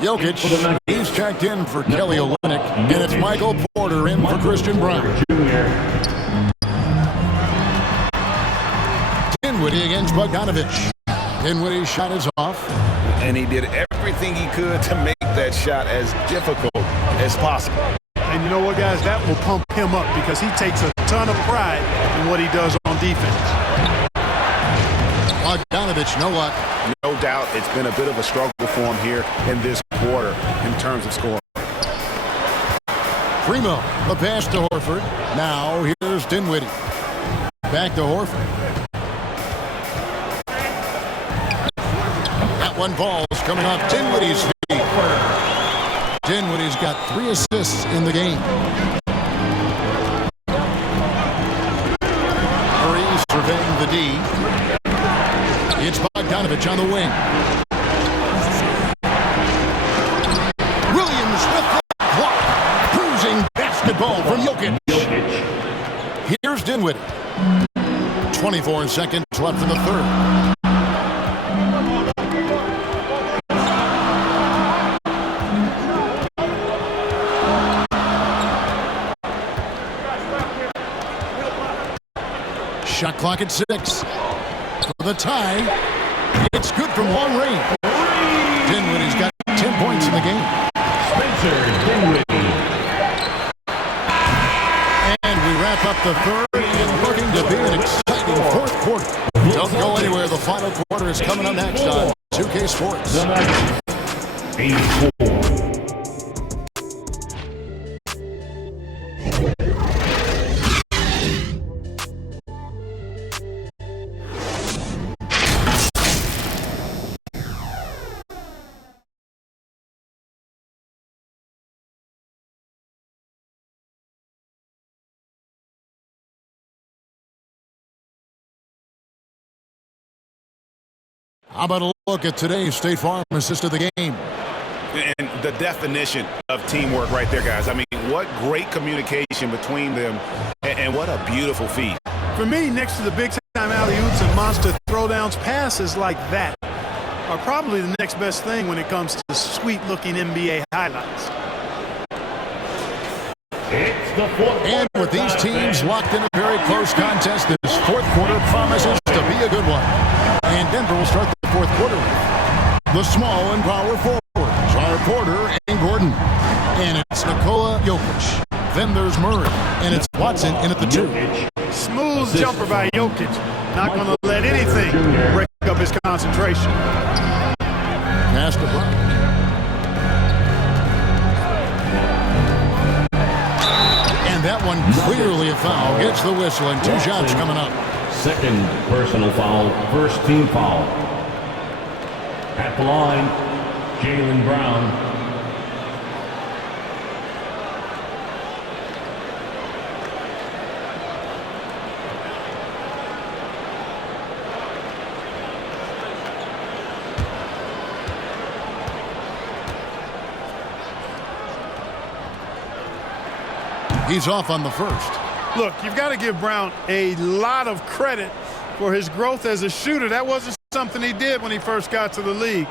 Jokic, he's checked in for Kelly Olynyk, and it's Michael Porter in for Christian Brown. Dinwiddie against Bogdanovich. Dinwiddie's shot is off. And he did everything he could to make that shot as difficult as possible. And you know what, guys? That will pump him up because he takes a ton of pride in what he does on defense. Bogdanovich, no luck. No doubt it's been a bit of a struggle for him here in this quarter in terms of scoring. Primo, the pass to Horford. Now here's Dinwiddie. Back to Horford. That one ball's coming off Dinwiddie's feet. Dinwiddie's got 3 assists in the game. Murray surveying the D. It's Bogdanovich on the wing. Williams with the block. Cruising basketball from Jokic. Here's Dinwiddie. 24 seconds left in the third. Shot clock at 6. For the tie, it's good from long range. Dinwiddie's got 10 points in the game. Spencer Dinwiddie. And we wrap up the third. It's looking to be an exciting fourth quarter. Don't go anywhere. The final quarter is coming up next on 2K Sports. 84. How about a look at today's State Farm assist of the game? And the definition of teamwork right there, guys. I mean, what great communication between them, and what a beautiful feed. For me, next to the big-time alley-oops and monster throwdowns, passes like that are probably the next best thing when it comes to sweet-looking NBA highlights. And with these teams locked in a very close contest, this fourth quarter promises to be a good one. And Denver will start the fourth quarter with the small and power forwards are Porter and Gordon. And it's Nikola Jokic. Then there's Murray. And it's Watson in at the 2. Smooth jumper by Jokic. Not going to let anything break up his concentration. Pass to Brown. And that one clearly a foul. Gets the whistle and 2 shots coming up. Second personal foul, first team foul. At the line, Jaylen Brown. He's off on the first. Look, you've got to give Brown a lot of credit for his growth as a shooter. That wasn't something he did when he first got to the league.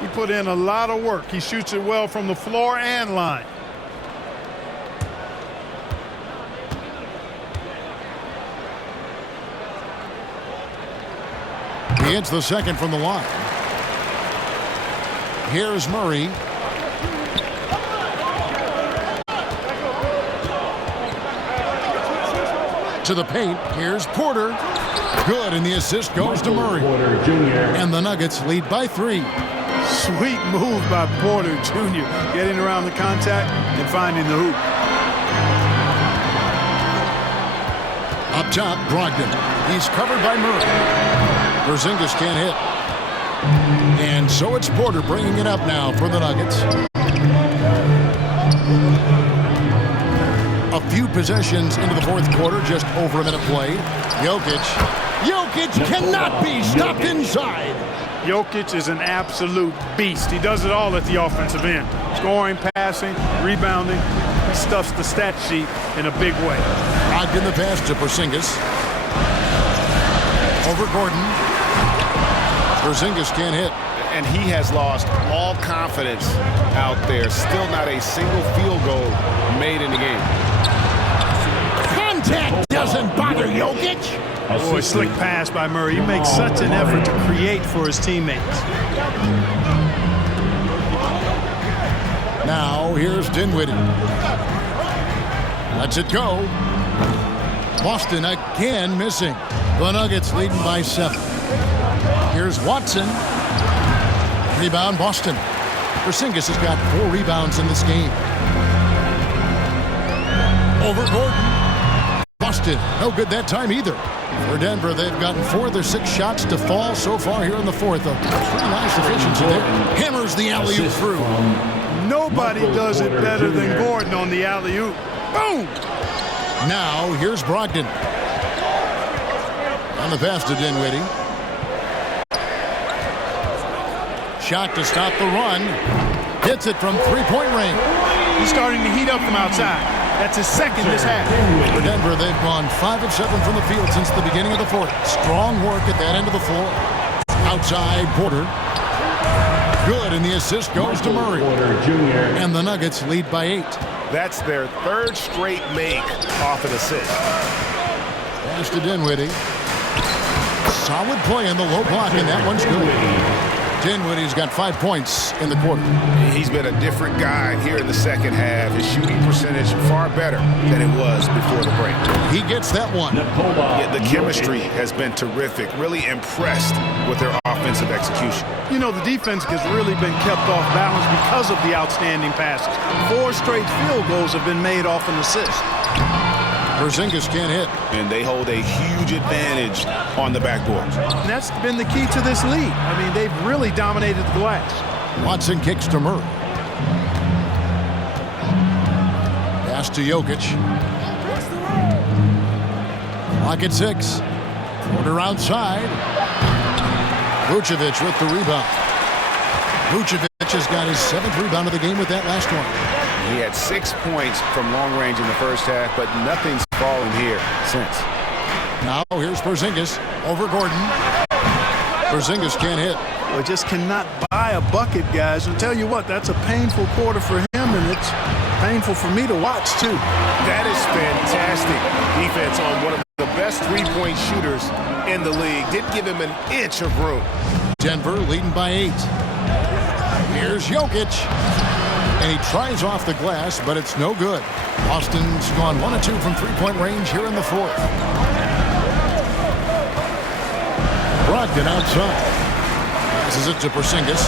He put in a lot of work. He shoots it well from the floor and line. He hits the second from the line. Here's Murray. To the paint. Here's Porter. Good, and the assist goes to Murray. Porter Jr. And the Nuggets lead by 3. Sweet move by Porter Jr. Getting around the contact and finding the hoop. Up top, Brogdon. He's covered by Murray. Porzingis can't hit. And so it's Porter bringing it up now for the Nuggets. A few possessions into the fourth quarter, just over a minute played. Jokic cannot be stopped inside. Jokic is an absolute beast. He does it all at the offensive end. Scoring, passing, rebounding. He stuffs the stat sheet in a big way. Brogdon the pass to Porzingis. Over Gordon. Porzingis can't hit. And he has lost all confidence out there. Still not a single field goal made in the game. Contact doesn't bother Jokic. Boy, slick pass by Murray. He makes such an effort to create for his teammates. Now here's Dinwiddie. Lets it go. Boston again missing. The Nuggets leading by 7. Here's Watson. Rebound Boston. Porzingis has got 4 rebounds in this game. Over Gordon. Boston, no good that time either. For Denver, they've gotten 4 of their 6 shots to fall so far here in the fourth. A pretty nice efficiency there. Hammers the alley-oop through. Nobody does it better than Gordon on the alley-oop. Boom! Now, here's Brogdon. On the pass to Dinwiddie. Shot to stop the run. Hits it from three-point range. He's starting to heat up from outside. That's his second this half. For Denver, they've gone 5 of 7 from the field since the beginning of the fourth. Strong work at that end of the floor. Outside, Porter. Good, and the assist goes to Murray. Porter Jr. And the Nuggets lead by 8. That's their 3rd straight make off an assist. Pass to Dinwiddie. Solid play in the low block, and that one's good. Dinwiddie's got 5 points in the quarter. He's been a different guy here in the second half. His shooting percentage far better than it was before the break. He gets that one. Yeah, the chemistry has been terrific. Really impressed with their offensive execution. You know, the defense has really been kept off balance because of the outstanding passes. 4 straight field goals have been made off an assist. Porzingis can't hit. And they hold a huge advantage on the backboard. And that's been the key to this lead. I mean, they've really dominated the glass. Watson kicks to Murray. Pass to Jokic. Clock at 6. Porter outside. Vucevic with the rebound. Vucevic Jokic has got his 7th rebound of the game with that last one. He had 6 points from long range in the first half, but nothing's fallen here since. Now here's Porzingis over Gordon. Porzingis can't hit. Well, just cannot buy a bucket, guys. And tell you what, that's a painful quarter for him, and it's painful for me to watch, too. That is fantastic defense on one of the best three-point shooters in the league. Didn't give him an inch of room. Denver leading by 8. Here's Jokic. And he tries off the glass, but it's no good. Boston's gone 1 of 2 from three-point range here in the 4th. Brogdon outside. Passes it to Porzingis.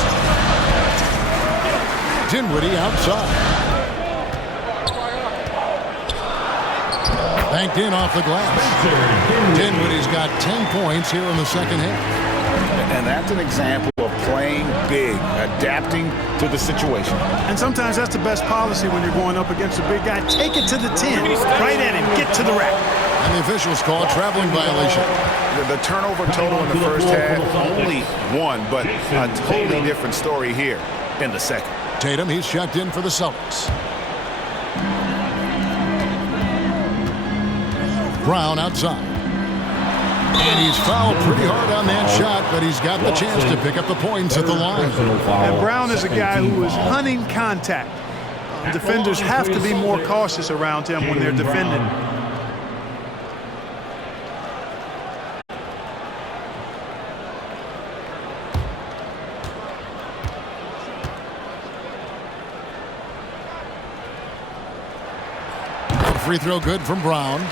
Dinwiddie outside. Banked in off the glass. Dinwiddie's got 10 points here in the second half. And that's an example of playing big, adapting to the situation. And sometimes that's the best policy when you're going up against a big guy. Take it to the 10. Right at him. Get to the rack. And the officials call a traveling violation. The turnover total in the first half, only 1, but a totally different story here in the second. Tatum, he's checked in for the Celtics. Brown outside. And he's fouled pretty hard on that shot, but he's got the chance to pick up the points at the line. And Brown is a guy who is hunting contact. Defenders have to be more cautious around him when they're defending. Free throw good from Brown.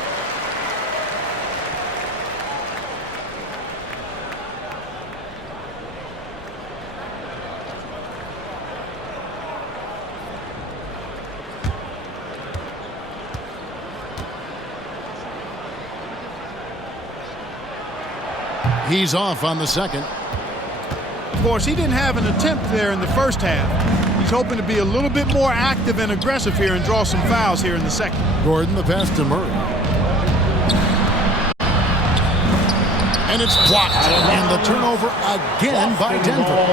He's off on the second. Of course, he didn't have an attempt there in the first half. He's hoping to be a little bit more active and aggressive here and draw some fouls here in the second. Gordon, the pass to Murray. And it's blocked. And the turnover again by Denver.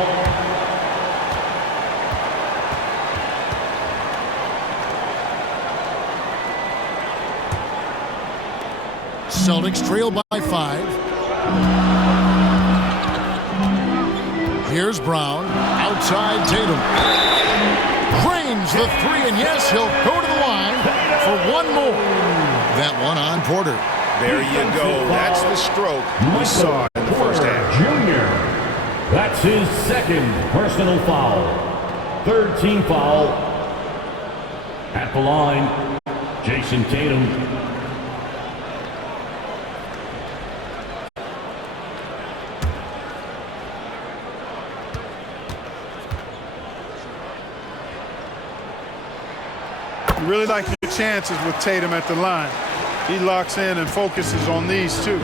Celtics trail by 5. Here's Brown. Outside Tatum. Drains the 3, and yes, he'll go to the line for one more. That one on Porter. There you go. That's the stroke we saw in the first half. Junior. That's his 2nd personal foul. 3rd team foul. At the line, Jason Tatum. You really like your chances with Tatum at the line. He locks in and focuses on these two.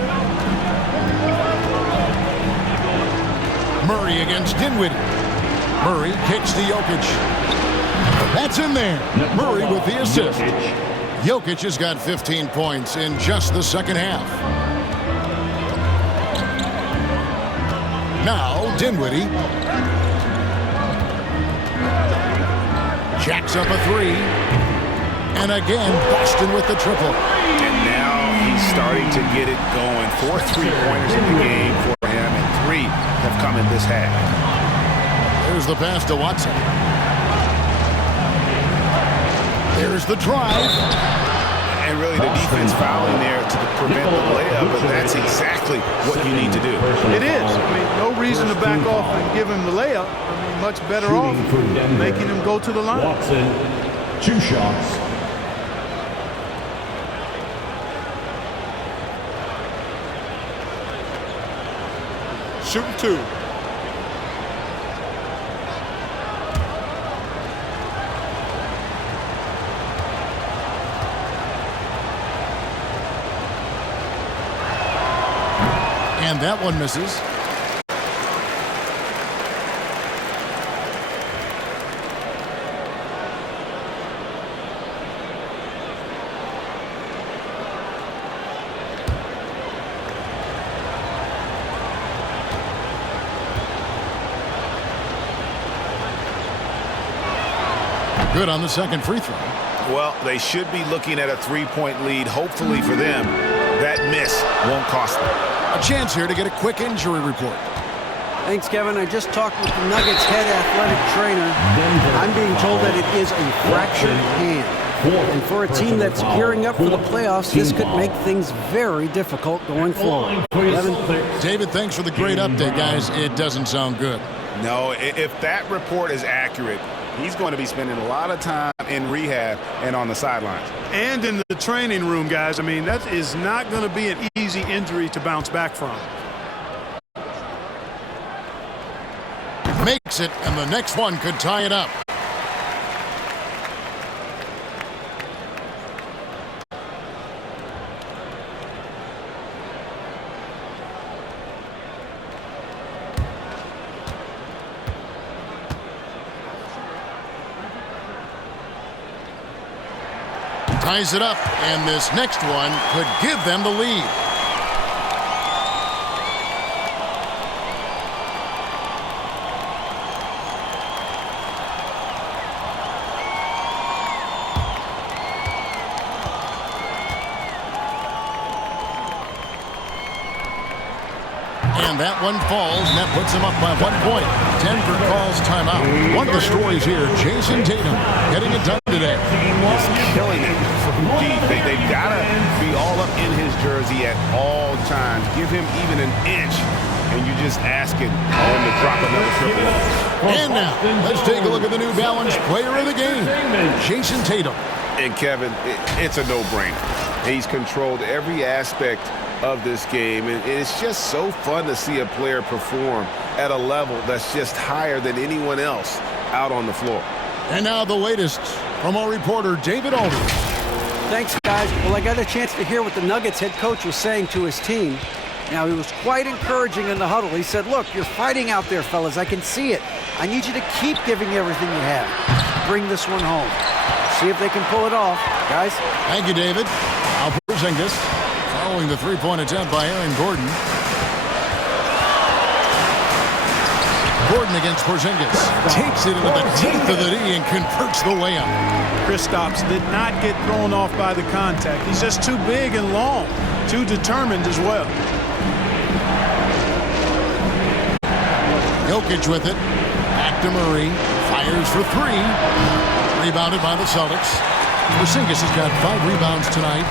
Murray against Dinwiddie. Murray kicks to Jokic. That's in there. Murray with the assist. Jokic has got 15 points in just the second half. Now Dinwiddie. Jacks up a 3. And again, Boston with the triple. And now he's starting to get it going. 4 3-pointers in the game for him, and 3 have come in this half. There's the pass to Watson. There's the drive. And really the defense fouling there to prevent the layup, but that's exactly what you need to do. It is. I mean, no reason to back off and give him the layup. I mean, much better off making him go to the line. Watson, 2 shots. Shooting 2. And that one misses. Good on the second free throw. Well, they should be looking at a three-point lead. Hopefully for them, that miss won't cost them. A chance here to get a quick injury report. Thanks, Kevin. I just talked with the Nuggets head athletic trainer. I'm being told that it is a fractured hand. And for a team that's gearing up for the playoffs, this could make things very difficult going forward. Kevin? David, thanks for the great update, guys. It doesn't sound good. No, if that report is accurate, he's going to be spending a lot of time in rehab and on the sidelines. And in the training room, guys. I mean, that is not going to be an easy injury to bounce back from. Makes it, and the next one could tie it up. Ties it up, and this next one could give them the lead. And that one falls, and that puts them up by 1 point. Denver calls timeout. One of the stories here, Jason Tatum getting it done today. He's killing it from deep. They've got to be all up in his jersey at all times. Give him even an inch, and you're just asking him to drop another triple. And now, let's take a look at the New Balance player of the game, Jason Tatum. And Kevin, it's a no-brainer. He's controlled every aspect of this game, and it's just so fun to see a player perform at a level that's just higher than anyone else out on the floor. And now the latest from our reporter, David Aldridge. Thanks, guys. Well, I got a chance to hear what the Nuggets head coach was saying to his team. Now, he was quite encouraging in the huddle. He said, look, you're fighting out there, fellas. I can see it. I need you to keep giving everything you have. Bring this one home. See if they can pull it off, guys. Thank you, David. Al Porzingis following the three-point attempt by Aaron Gordon. Gordon against Porzingis. Takes it into the teeth of the knee and converts the layup. Kristaps did not get thrown off by the contact. He's just too big and long, too determined as well. Jokic with it. Back to Murray. Fires for three. Rebounded by the Celtics. Porzingis has got 5 rebounds tonight.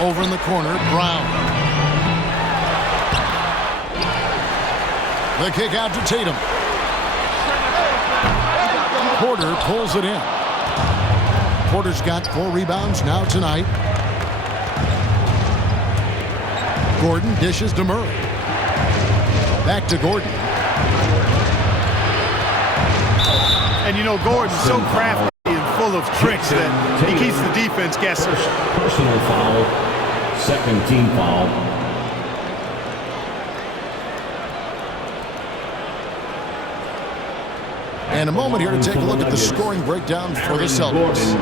Over in the corner, Brown. The kick out to Tatum. Porter pulls it in. Porter's got 4 rebounds now tonight. Gordon dishes to Murray. Back to Gordon. And you know, Gordon's so crafty and full of tricks that he keeps the defense guessing. Personal foul. Second team foul. And a moment here to take a look at the scoring breakdown for the Celtics.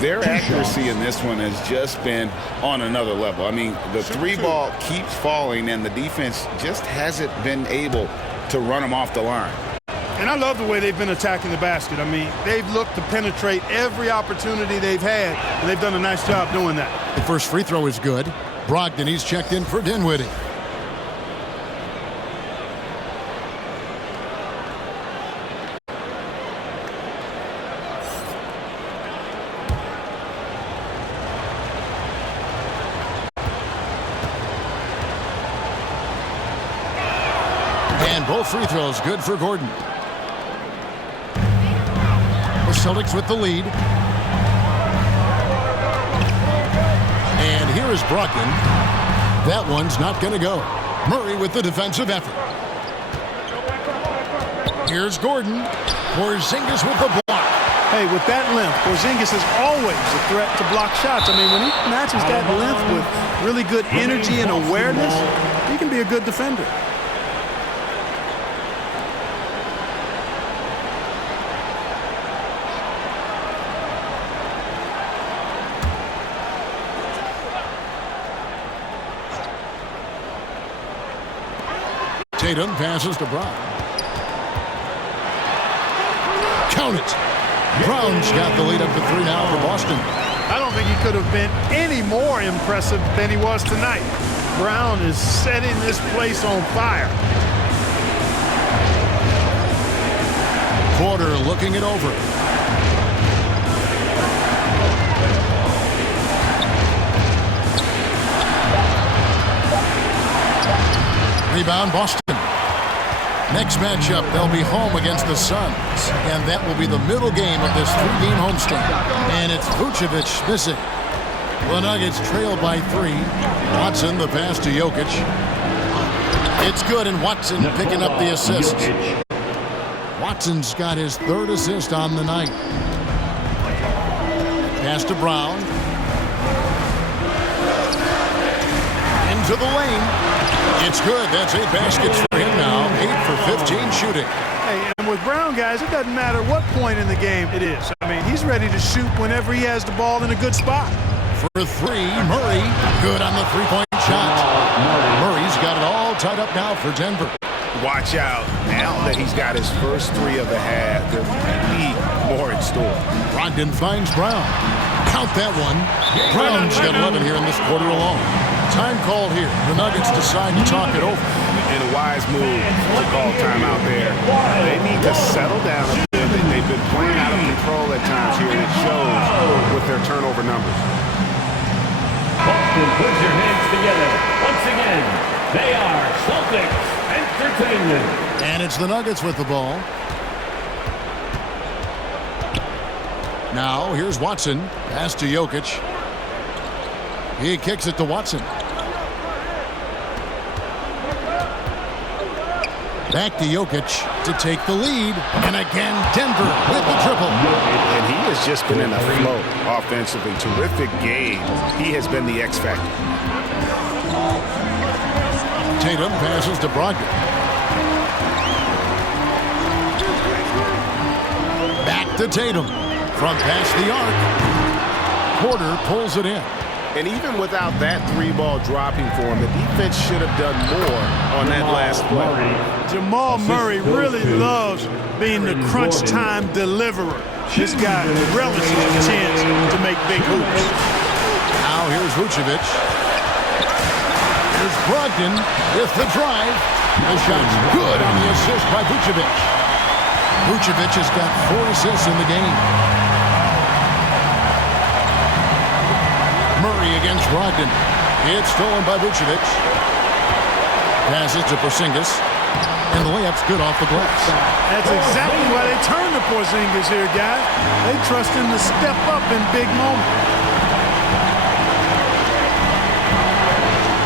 Their accuracy in this one has just been on another level. I mean, the three ball keeps falling, and the defense just hasn't been able to run them off the line. And I love the way they've been attacking the basket. I mean, they've looked to penetrate every opportunity they've had, and they've done a nice job doing that. The first free throw is good. Brogdon, he's checked in for Dinwiddie. And both free throws good for Gordon. The Celtics with the lead. And here is Brogdon. That one's not going to go. Murray with the defensive effort. Here's Gordon. Porzingis with the block. Hey, with that length, Porzingis is always a threat to block shots. I mean, when he matches that length with really good energy and awareness, he can be a good defender. Tatum passes to Brown. Count it. Brown's got the lead up to 3 now for Boston. I don't think he could have been any more impressive than he was tonight. Brown is setting this place on fire. Porter looking it over. Rebound, Boston. Next matchup, they'll be home against the Suns, and that will be the middle game of this 3-game homestand. And it's Vucevic missing. The Nuggets trail by 3. Watson, the pass to Jokic. It's good, and Watson picking up the assist. Watson's got his 3rd assist on the night. Pass to Brown. Into the lane. It's good. That's 8 baskets for him now. 8 for 15 shooting. Hey, and with Brown, guys, it doesn't matter what point in the game it is. I mean, he's ready to shoot whenever he has the ball in a good spot. For 3, Murray. Good on the 3-point shot. Murray's got it all tied up now for Denver. Watch out. Now that he's got his first 3 of the half, there might be more in store. Brogdon finds Brown. Count that one. Brown's got 11 here in this quarter alone. Time called here. The Nuggets decide to talk it over. And a wise move to call timeout there. They need to settle down a bit. They've been playing out of control at times here, and it shows with their turnover numbers. Boston, put your hands together. Once again, they are Celtics Entertainment. And it's the Nuggets with the ball. Now, here's Watson. Pass to Jokic. He kicks it to Watson. Back to Jokic to take the lead. And again, Denver with the triple. And he has just been in a flow offensively. Terrific game. He has been the X factor. Tatum passes to Brogdon. Back to Tatum. From past the arc. Porter pulls it in. And even without that 3-ball dropping for him, the defense should have done more on that last play. Jamal Murray really loves being the crunch time deliverer. This guy relishes the chance to make big hoops. Now here's Vucevic. Here's Brogdon with the drive. The shot's good on the assist by Vucevic. Vucevic has got 4 assists in the game. Murray against Brogdon. It's stolen by Vucevic. Passes to Porzingis. And the layup's good off the glass. That's exactly why they turn to Porzingis here, guys. They trust him to step up in big moments.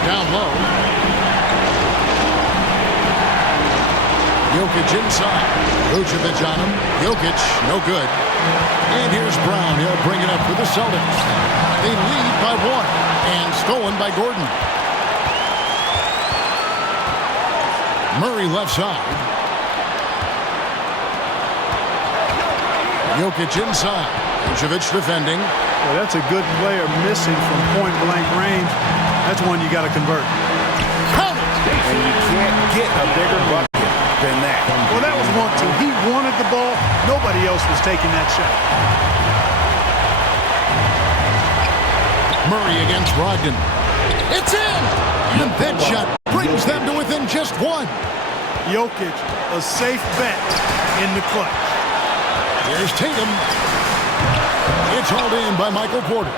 Down low. Jokic inside. Vucevic on him. Jokic, no good. And here's Brown. He'll bring it up for the Celtics. They lead by 1. And stolen by Gordon. Murray left side. Jokic inside. Vucevic defending. Well, that's a good player missing from point-blank range. That's one you got to convert. Count it! And you can't get a bigger bucket than that. Well, that was 1-2. He wanted the ball. Nobody else was taking that shot. Murray against Brogdon. It's in! And that shot brings them to within just 1. Jokic, a safe bet in the clutch. Here's Tatum. It's hauled in by Michael Porter.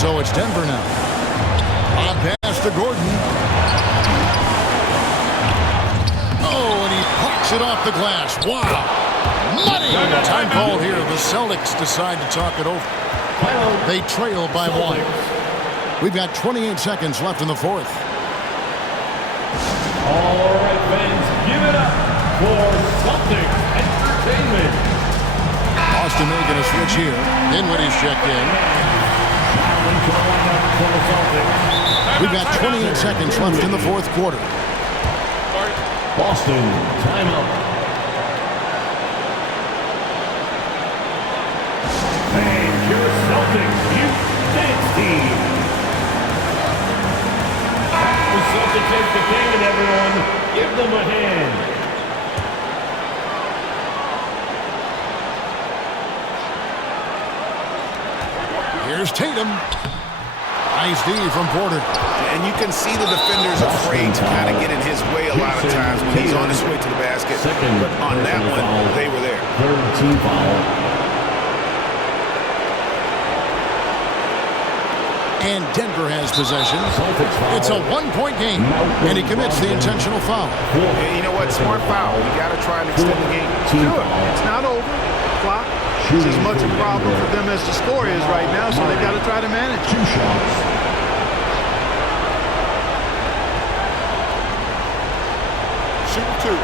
So it's Denver now. On pass to Gordon. Oh, and he pops it off the glass. Wow. Money! Time call here. The Celtics decide to talk it over. They trail by 1. We've got 28 seconds left in the 4th. All right, fans, give it up for Celtics Entertainment. Boston making a switch here. Dinwiddie's checked in. We've got 28 seconds left in the 4th quarter. Boston, timeout. And your Celtics Youth Dance Team. The Celtics Entertainment, everyone. Give them a hand. Here's Tatum. Nice D from Porter. And you can see the defenders afraid to kind of get in his way a lot of times when he's on his way to the basket. But on that one, they were there. Third team foul. And Denver has possession. It's a one-point game, and he commits the intentional foul. And you know what? Smart foul. You got to try and extend the game. Do it. It's not over. Clock. It's as much a problem for them as the score is right now, so they've got to try to manage. 2 shots. Shoot 2.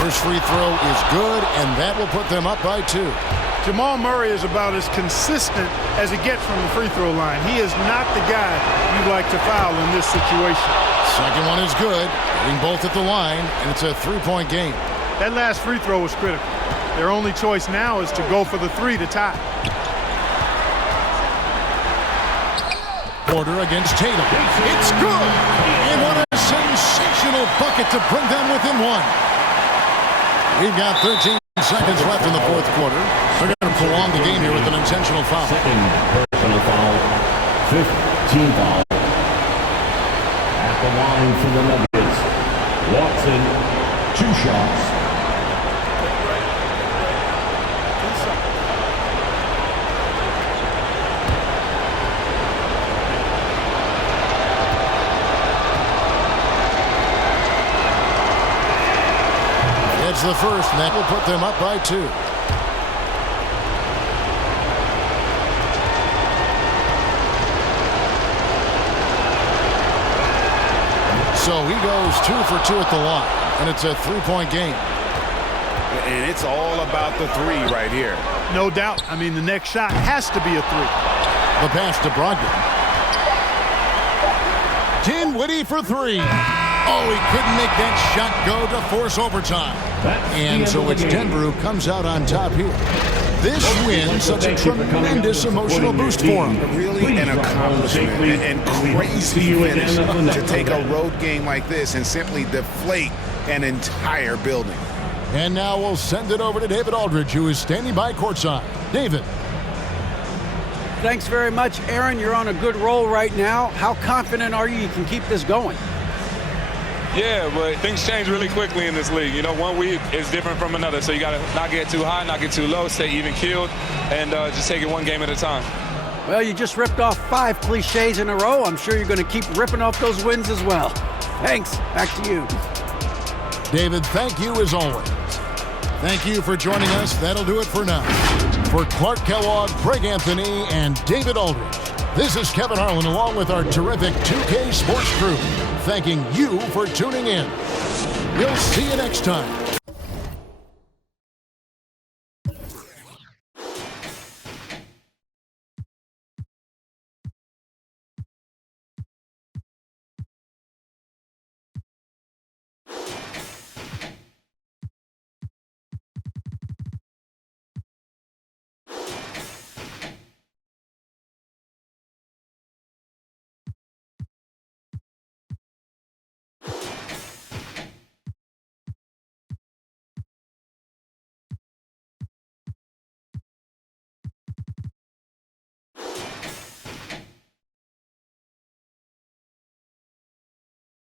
First free throw is good, and that will put them up by 2. Jamal Murray is about as consistent as he gets from the free throw line. He is not the guy you'd like to foul in this situation. Second one is good, getting both at the line, and it's a 3-point game. That last free throw was critical. Their only choice now is to go for the 3 to tie. Porter against Tatum. It's good! And what a sensational bucket to bring them within 1. We've got 13 seconds left in the fourth quarter. They're going to prolong the game here with an intentional foul. Second personal foul. 5th team foul. At the line for the Nuggets. Watson, 2 shots. It's the first, and that will put them up by 2. So he goes 2 for 2 at the line, and it's a 3-point game. And it's all about the 3 right here. No doubt. I mean, the next shot has to be a 3. The pass to Brogdon. Dinwiddie for 3. Oh, he couldn't make that shot go to force overtime. And so it's Denver who comes out on top here. This win, such a tremendous emotional boost for him. Really an accomplishment and crazy finish to take a road game like this and simply deflate an entire building. And now we'll send it over to David Aldridge, who is standing by courtside. David. Thanks very much, Aaron. You're on a good roll right now. How confident are you can keep this going? Yeah, but things change really quickly in this league. You know, one week is different from another, so you got to not get too high, not get too low, stay even-keeled, and just take it one game at a time. Well, you just ripped off 5 cliches in a row. I'm sure you're going to keep ripping off those wins as well. Thanks. Back to you. David, thank you as always. Thank you for joining us. That'll do it for now. For Clark Kellogg, Greg Anthony, and David Aldridge, this is Kevin Harlan along with our terrific 2K Sports crew, thanking you for tuning in. We'll see you next time